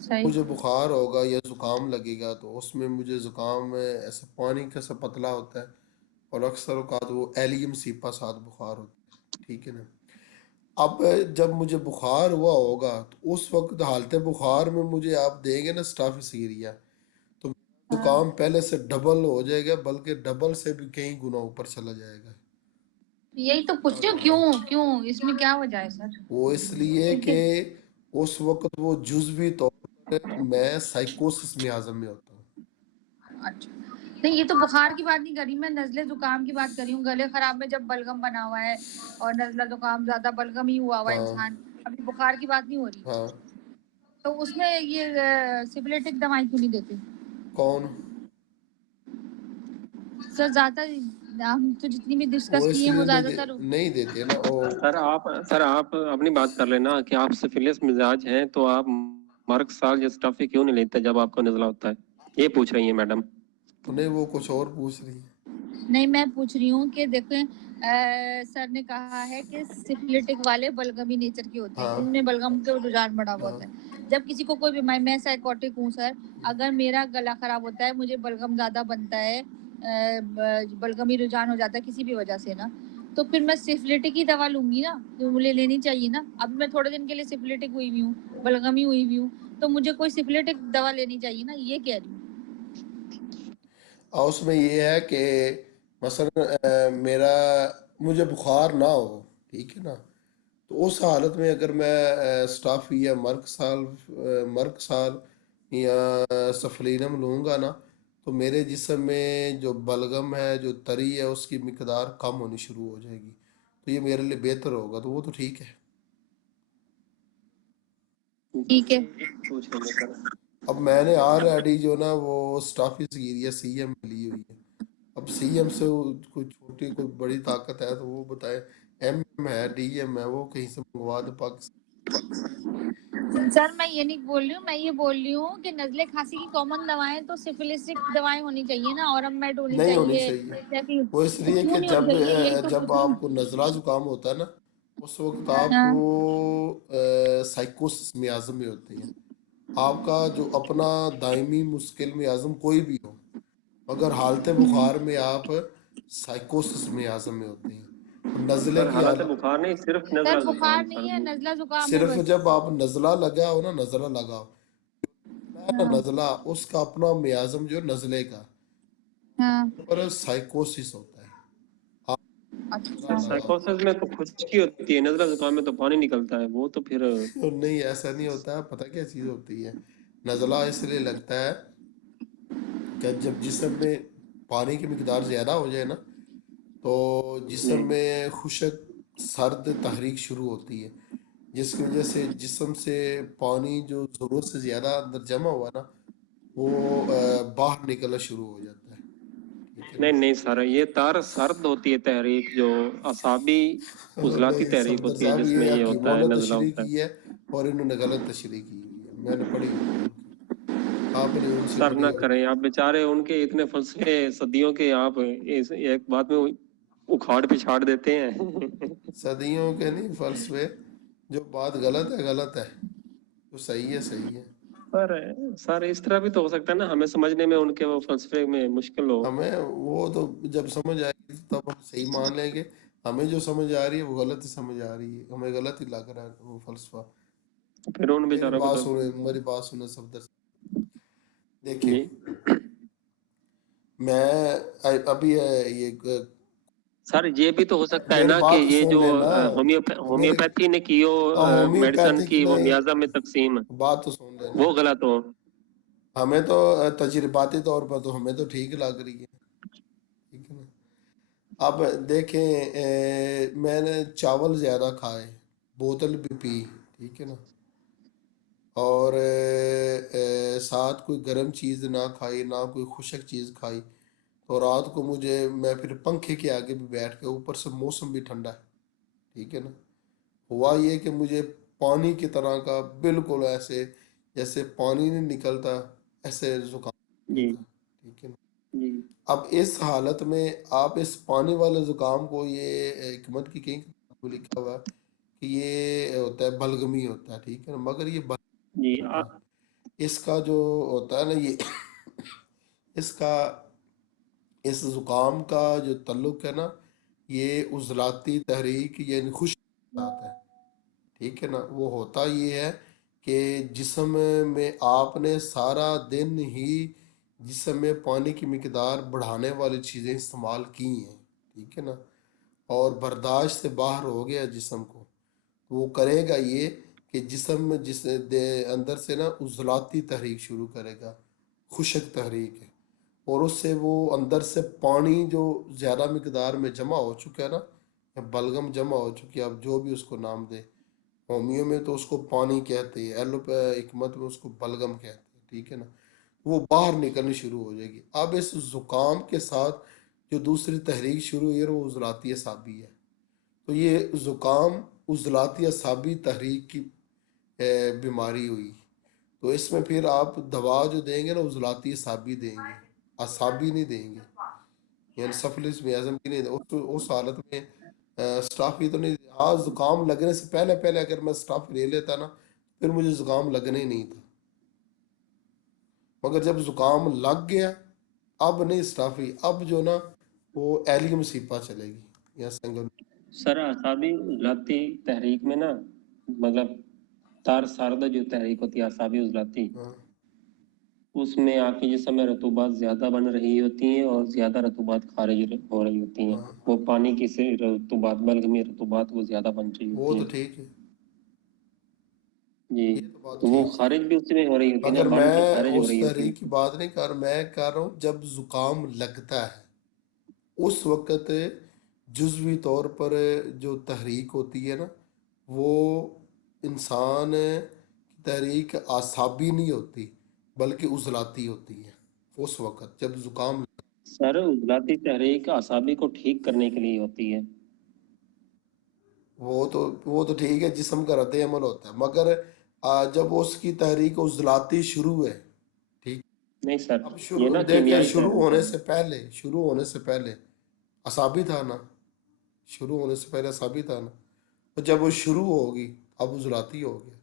सही। मुझे बुखार होगा या ज़ुकाम लगेगा तो उसमें मुझे ज़ुकाम में ऐसा पानी का सा पतला होता है, और अक्सर औकात वो एलियम सीपा साथ बुखार होता है, ठीक है ना। अब जब मुझे बुखार हुआ होगा तो उस वक्त हालत बुखार में मुझे आप देंगे ना स्टाफिसीरिया, तो तो हाँ, काम पहले से डबल हो जाएगा, बल्कि डबल से भी कई गुना ऊपर चला जाएगा। यही तो पूछ रही हूँ, क्यों क्यों इसमें क्या वजह है सर? वो इसलिए कि क्योंकि उस वक्त वो जुज़वी तौर पर मैं साइकोसिस में आज़म में होता हूँ। अच्छा, नहीं ये तो बुखार की बात नहीं कर रही मैं, नजले जुकाम की बात कर रही हूँ। गले खराब में जब बलगम बना हुआ है और नजला जुकाम ज्यादा बलगम ही हुआ हुआ है हाँ इंसान, अभी बुखार की बात नहीं हो रही, हाँ। तो उसमें ये सिफिलिटिक दवाई क्यों नहीं देते कौन? सर? ज्यादा हम तो जितनी भी डिस्कस वो किए हैं वो इसलिए ज्यादातर नहीं देते ना वो। सर आप अपनी बात कर लेना कि आप सिफिलिस मिजाज हैं, तो आप मार्क साल जैसे टॉफी क्यों नहीं लेते जब आपको नजला होता है? ये पूछ रही है मैडम। तो नहीं, वो कुछ और पूछ रही है। नहीं, मैं पूछ रही हूँ कि देखें, सर ने कहा है कि सिफिलिटिक वाले बलगमी नेचर के होते हैं, हाँ उनमें बलगम के रुझान बढ़ा हुआ हाँ। होता है। जब किसी को कोई बीमारी, मैं साइकोटिक हूँ सर, अगर मेरा गला खराब होता है, मुझे बलगम ज्यादा बनता है, बलगमी रुझान हो जाता है किसी भी वजह से ना, तो फिर मैं सिफिलिटिक ही दवा लूंगी ना, तो मुझे लेनी चाहिए ना। अब मैं थोड़े दिन के लिए सिफिलिटिक हुई भी हूँ, बलगमी हुई भी हूँ, तो मुझे कोई सिफिलिटिक दवा लेनी चाहिए ना, ये कह रही हूँ। और उसमें ये है कि मसलन मेरा मुझे बुखार ना हो, ठीक है ना, तो उस हालत में अगर मैं स्टाफ या मर्क साल या सफलीनम लूँगा ना, तो मेरे जिस्म में जो बलगम है, जो तरी है, उसकी मिकदार कम होनी शुरू हो जाएगी। तो ये मेरे लिए बेहतर होगा, तो वो तो ठीक है। ठीक है। पूछ लेंगे सर। अब मैंने ऑलरेडी जो ना वो स्टाफी सीरिया सीएम में ली हुई है। अब सीएम से कोई छोटी कोई बड़ी ताकत है तो वो बताए। एम है, डीएम है, वो कहीं से मंगवा दो पाकिस्तान। सर मैं ये नहीं बोल रही हूँ, मैं ये बोल रही हूँ कि नजले खांसी की कॉमन दवाएं तो सिफिलिस्टिक दवाएं होनी चाहिए ना, ऑरमेट होनी नहीं होनी चाहिए, चाहिए। जैसी वो तो इसलिए क्यों कि नहीं होनी चाहिए, यही तो जब पूछ रही हूँ। आपको नज़ला जुकाम होता है ना, उस वक्त हाँ। आपको साइकोसिस मियाज़म में होते हैं। आपका जो अपना दायमी मुश्किल मियाज़म कोई भी हो, मगर हालत बुखार में आप साइकोसिस मियाज़म में होते हैं। और नज़ले सर की हालत हालत बुखार नहीं, सिर्फ सर नजला बुखार जुकाम नहीं सर। है, नजला जुकाम है सिर्फ बस। जब आप नज़ला लगा हो ना, नज़ला लगा हो ना, हाँ। नज़ला उसका अपना मियाज़म जो नज़ले का, हाँ। पर साइकोसिस होता है। आप अच्छा। नज़ला लगा हो साइकोसिस में तो खुजली होती है, नजला जुकाम में तो पानी निकलता है, वो तो फिर तो नहीं, ऐसा नहीं होता है। पता क्या चीज़ होती है? नज़ला इसलिए लगता है कि जब जिस्म में पानी की मिकदार ज़्यादा हो जाए ना, तो जिस्म जी। में खुशक सर्द तहरीक शुरू होती है, जिसकी वजह से जिस्म से पानी जो ज़रूरत से ज़्यादा अंदर जमा हुआ ना, वो बाहर निकलना शुरू हो जाता है। ठीक है नहीं ना? नहीं सर, ये तार सर्द होती है तहरीक, जो असाबी उजलाती नहीं तहरीक सफदर होती है साहब, जिसमें ये ये होता हकीमों है, ने नजला तशरीह होता है। की है और इन्होंने गलत तशरीह की हुई है। मैंने पढ़ी हुई है उनकी, आपने उनसे सर पढ़ी ना होगी। करें आप, बेचारे उनके इतने फलसफे सदियों के, आप इस एक बात में उखाड़ पिछाड़ देते हैं। सदियों के नहीं फलसफे। जो बात गलत है गलत है, जो सही है सही है। पर सर इस तरह भी तो हो सकता है ना, हमें समझने में उनके वो फलसफे में मुश्किल हो। हमें वो तो जब समझ आएगी तो तब हम सही मान लेंगे। हमें जो समझ आ रही है वो गलत ही समझ आ रही है, हमें गलत ही लग रहा है वो फलसफा। फिर उन मेरी बेचारों को बात तो। सुने, मेरी बात सुने सफदर साहब। देखिए, जी मैं अभी ये सर, ये भी तो हो सकता है मेरी ना कि बात तो ये सुन जो लेना। मेरी होम्योपैथी ने की हो, मेडिसन होम्योपैथिक की वो नहीं, मियाजा में तकसीम, बात तो सुन लेना। वो गलत हो। हमें तो तजर्बाती तौर पर तो हमें तो ठीक लग रही है। ठीक है ना? अब देखें, मैंने चावल ज़्यादा खाए, बोतल भी पी, ठीक है ना, और साथ कोई गर्म चीज़ ना खाई, ना कोई खुशक चीज़ खाई, तो रात को मैं फिर पंखे के आगे भी बैठ के, ऊपर से मौसम भी ठंडा है, ठीक है ना, हुआ ये कि मुझे पानी की तरह का बिल्कुल ऐसे जैसे पानी नहीं निकलता, ऐसे जुकाम जी था। ठीक है ना? जी। अब इस हालत में आप इस पानी वाले जुकाम को, ये हिकमत की कहीं किताब में लिखा हुआ है कि ये होता है बलगमी होता है, ठीक है ना, मगर ये जी बलगमी नहीं है। इसका जो होता है ना, ये इसका इस जुकाम का जो ताल्लुक है ना, ये उजलाती तहरीक यानी खुश आता है। ठीक है ना, वो होता ये है कि जिस्म में आपने सारा दिन ही जिस्म में पानी की मिकदार बढ़ाने वाली चीज़ें इस्तेमाल की हैं, ठीक है ना, और बर्दाश्त से बाहर हो गया जिस्म को, तो वो करेगा ये कि जिस्म अंदर से ना उजलाती तहरीक शुरू करेगा, खुशक तहरीक है, और उससे वो अंदर से पानी जो ज़्यादा मिकदार में जमा हो चुका है ना, या बलगम जमा हो चुकी है, आप जो भी उसको नाम दे, होमियो में तो उसको पानी कहते हैं, हिकमत में उसको बलगम कहते हैं, ठीक है ना, वो बाहर निकलनी शुरू हो जाएगी। अब इस ज़ुकाम के साथ जो दूसरी तहरीक शुरू हुई है वो उजलाती असाबी है। तो ये ज़ुकाम उजलाती असाबी तहरीक की बीमारी हुई। तो इसमें फिर आप दवा जो देंगे ना उजलाती असाबी देंगे, असाबी नहीं देंगे, यानी सफलिस मियाज़म की नहीं उस हालत में स्टाफी तो नहीं। हाँ, ज़ुकाम लगने से पहले पहले अगर मैं स्टाफी ले लेता ना, फिर मुझे ज़ुकाम लगने ही नहीं था, मगर जब ज़ुकाम लग गया, अब नहीं स्टाफी, अब जो ना वो एलियम सीपा चलेगी या संगम। सर असाबी उजलाती तहरीक में ना, मतलब तार सारदा जो तहरीक होती है असाबी उजलाती, हाँ उसमें आपके जिस्म में रतूबात ज़्यादा बन रही होती हैं और ज़्यादा रतूबात खारिज हो रही होती हैं। हाँ, वो पानी की से रतूबात, बल्कि रतूबात वो ज़्यादा बन रही वो होती तो हैं ठीक है, जी। ये तो बात तो वो ठीक है, खारिज भी उसी में हो रही होती है ना, मगर बन के मैं खारिज हो उस रही होती तहरीक की है। बात नहीं कर, मैं कह रहा हूँ जब ज़ुकाम लगता है उस वक़्त जुज़वी तौर पर जो तहरीक होती है ना, वो इंसान की तहरीक आसाबी नहीं होती, बल्कि उजलाती होती है उस वक़्त जब ज़ुकाम। सर उजलाती तहरीक असाबी को ठीक करने के लिए होती है। वो तो ठीक है, जिस्म का रद्द अमल होता है, मगर जब उसकी तहरीक उजलाती शुरू है, ठीक, नहीं सर, अब ये शुरू ना देखे, कीमियाई तहरीक है। शुरू होने से पहले असाबी था ना, शुरू होने से पहले असाबी था ना, तो जब वो शुरू होगी अब उजलाती हो गया।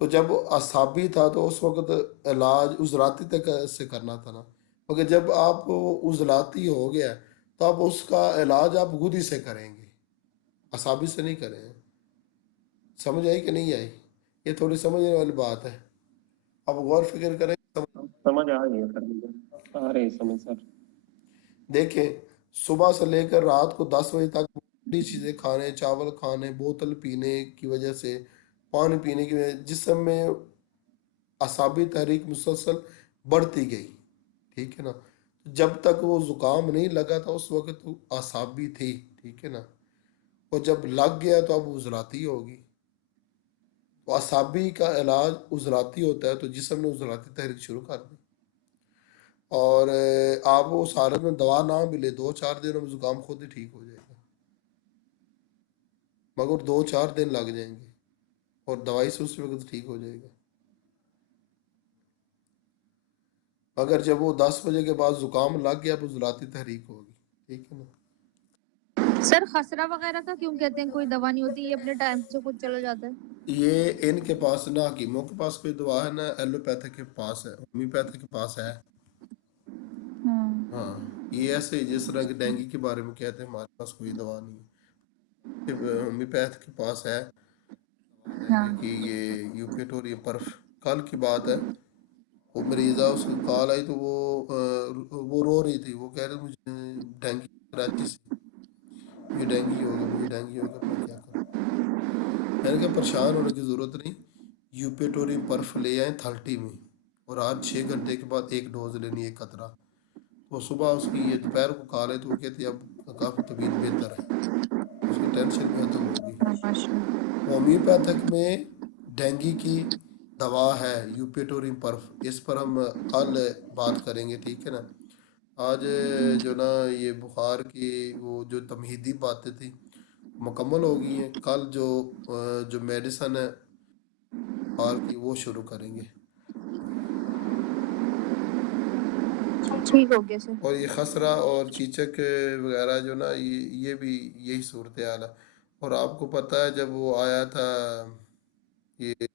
तो जब असाबी था तो उस वक्त इलाज उजलाती तक से करना था ना, मगर जब आप उजलाती हो गया तो अब उसका इलाज आप गुदी से करेंगे, असाबी से नहीं करें। समझ आई कि नहीं आई? ये थोड़ी समझने वाली बात है, अब गौर फिक्र करें। समझ आ गया सर, मुझे आ रही समझ सर। देखें, सुबह से लेकर रात को 10 बजे तक ठंडी चीज़ें खाने, चावल खाने, बोतल पीने की वजह से, पानी पीने की वजह जिस्म में असाबी तहरीक मुसलसल बढ़ती गई, ठीक है ना। जब तक वो ज़ुकाम नहीं लगा था उस वक्त वो असाबी थी, ठीक है ना, और जब लग गया तो अब उजलाती होगी। तो असाबी का इलाज उजलाती होता है, तो जिस्म ने उजलाती तहरीक शुरू कर दी, और आप वो उस हालत में दवा ना भी ले, 2-4 दिनों में ज़ुकाम खुद ही ठीक हो जाएगा, मगर 2-4 दिन लग जाएंगे, और दवाई से उस वक्त ठीक हो जाएगा। मगर जब वो 10 बजे के बाद ज़ुकाम लग गया, अब उजलाती तहरीक होगी, ठीक है ना। सर खसरा वगैरह का क्यों कहते हैं, कोई दवा नहीं होती, ये अपने टाइम से खुद चला जाता है? ये इनके पास ना हकीमों के पास कोई दवा है ना एलोपैथिक के पास है, होम्योपैथिक के पास है। हाँ, ये ऐसे ही जिस तरह की डेंगू के बारे में कहते हैं हमारे पास कोई दवा नहीं है, होम्योपैथ के पास है, देंगे कि ये यूपेटोरियम पर्फ। कल की बात है, वो मरीजा उसको कॉल आई तो वो रो रही थी, वो कह रही मुझे डेंगू कराची से, मुझे डेंगू हो गया, मुझे डेंगू हो गया, मैं क्या करूँ। मैंने कहा परेशान होने की ज़रूरत नहीं, यूपेटोरियम पर्फ ले आए 30 में, और आज 6 घंटे के बाद एक डोज लेनी है, कतरा। वो सुबह उसकी ये दोपहर को कॉल है तो वो कहती है अब काफ़ी तबीयत बेहतर है, उसकी टेंशन भी खत्म होगी। होम्योपैथिक में डेंगू की दवा है यूपेटोरियम पर्फ, इस पर हम कल बात करेंगे, ठीक है ना। आज जो ना ये बुखार की वो जो तमहीदी बातें थी मुकम्मल हो गई हैं, कल जो मेडिसन है बुखार की वो शुरू करेंगे। ठीक हो गया सर। और ये खसरा और चीचक वगैरह जो ना ये भी यही सूरत हाल है। और आपको पता है जब वो आया था ये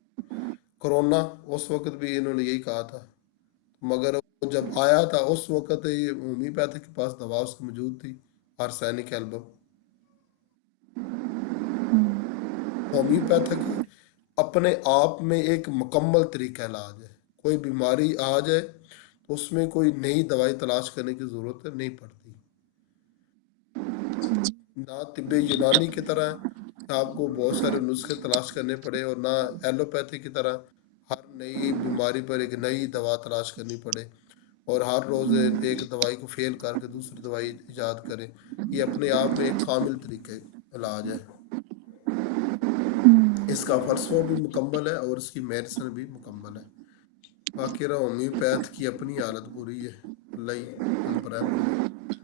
कोरोना, उस वक्त भी इन्होंने यही कहा था, मगर वो जब आया था उस वक्त ये होम्योपैथिक के पास दवा उसकी मौजूद थी, आर्सेनिक एल्बम। होम्योपैथिक अपने आप में एक मुकम्मल तरीका इलाज है, कोई बीमारी आ जाए तो उसमें कोई नई दवाई तलाश करने की ज़रूरत नहीं पड़ती। ना तिब्बे यूनानी की तरह आपको बहुत सारे नुस्खे तलाश करने पड़े, और ना एलोपैथी की तरह हर नई बीमारी पर एक नई दवा तलाश करनी पड़े और हर रोज़ एक दवाई को फेल करके दूसरी दवाई ईजाद करें। ये अपने आप में एक कामिल तरीके इलाज है। इसका फ़लसफा भी मुकम्मल है और इसकी मेडिसिन भी मुकम्मल है। बाकी रहा होम्योपैथ की अपनी हालत बुरी है, अल्लाह ही उन पर रहम करे।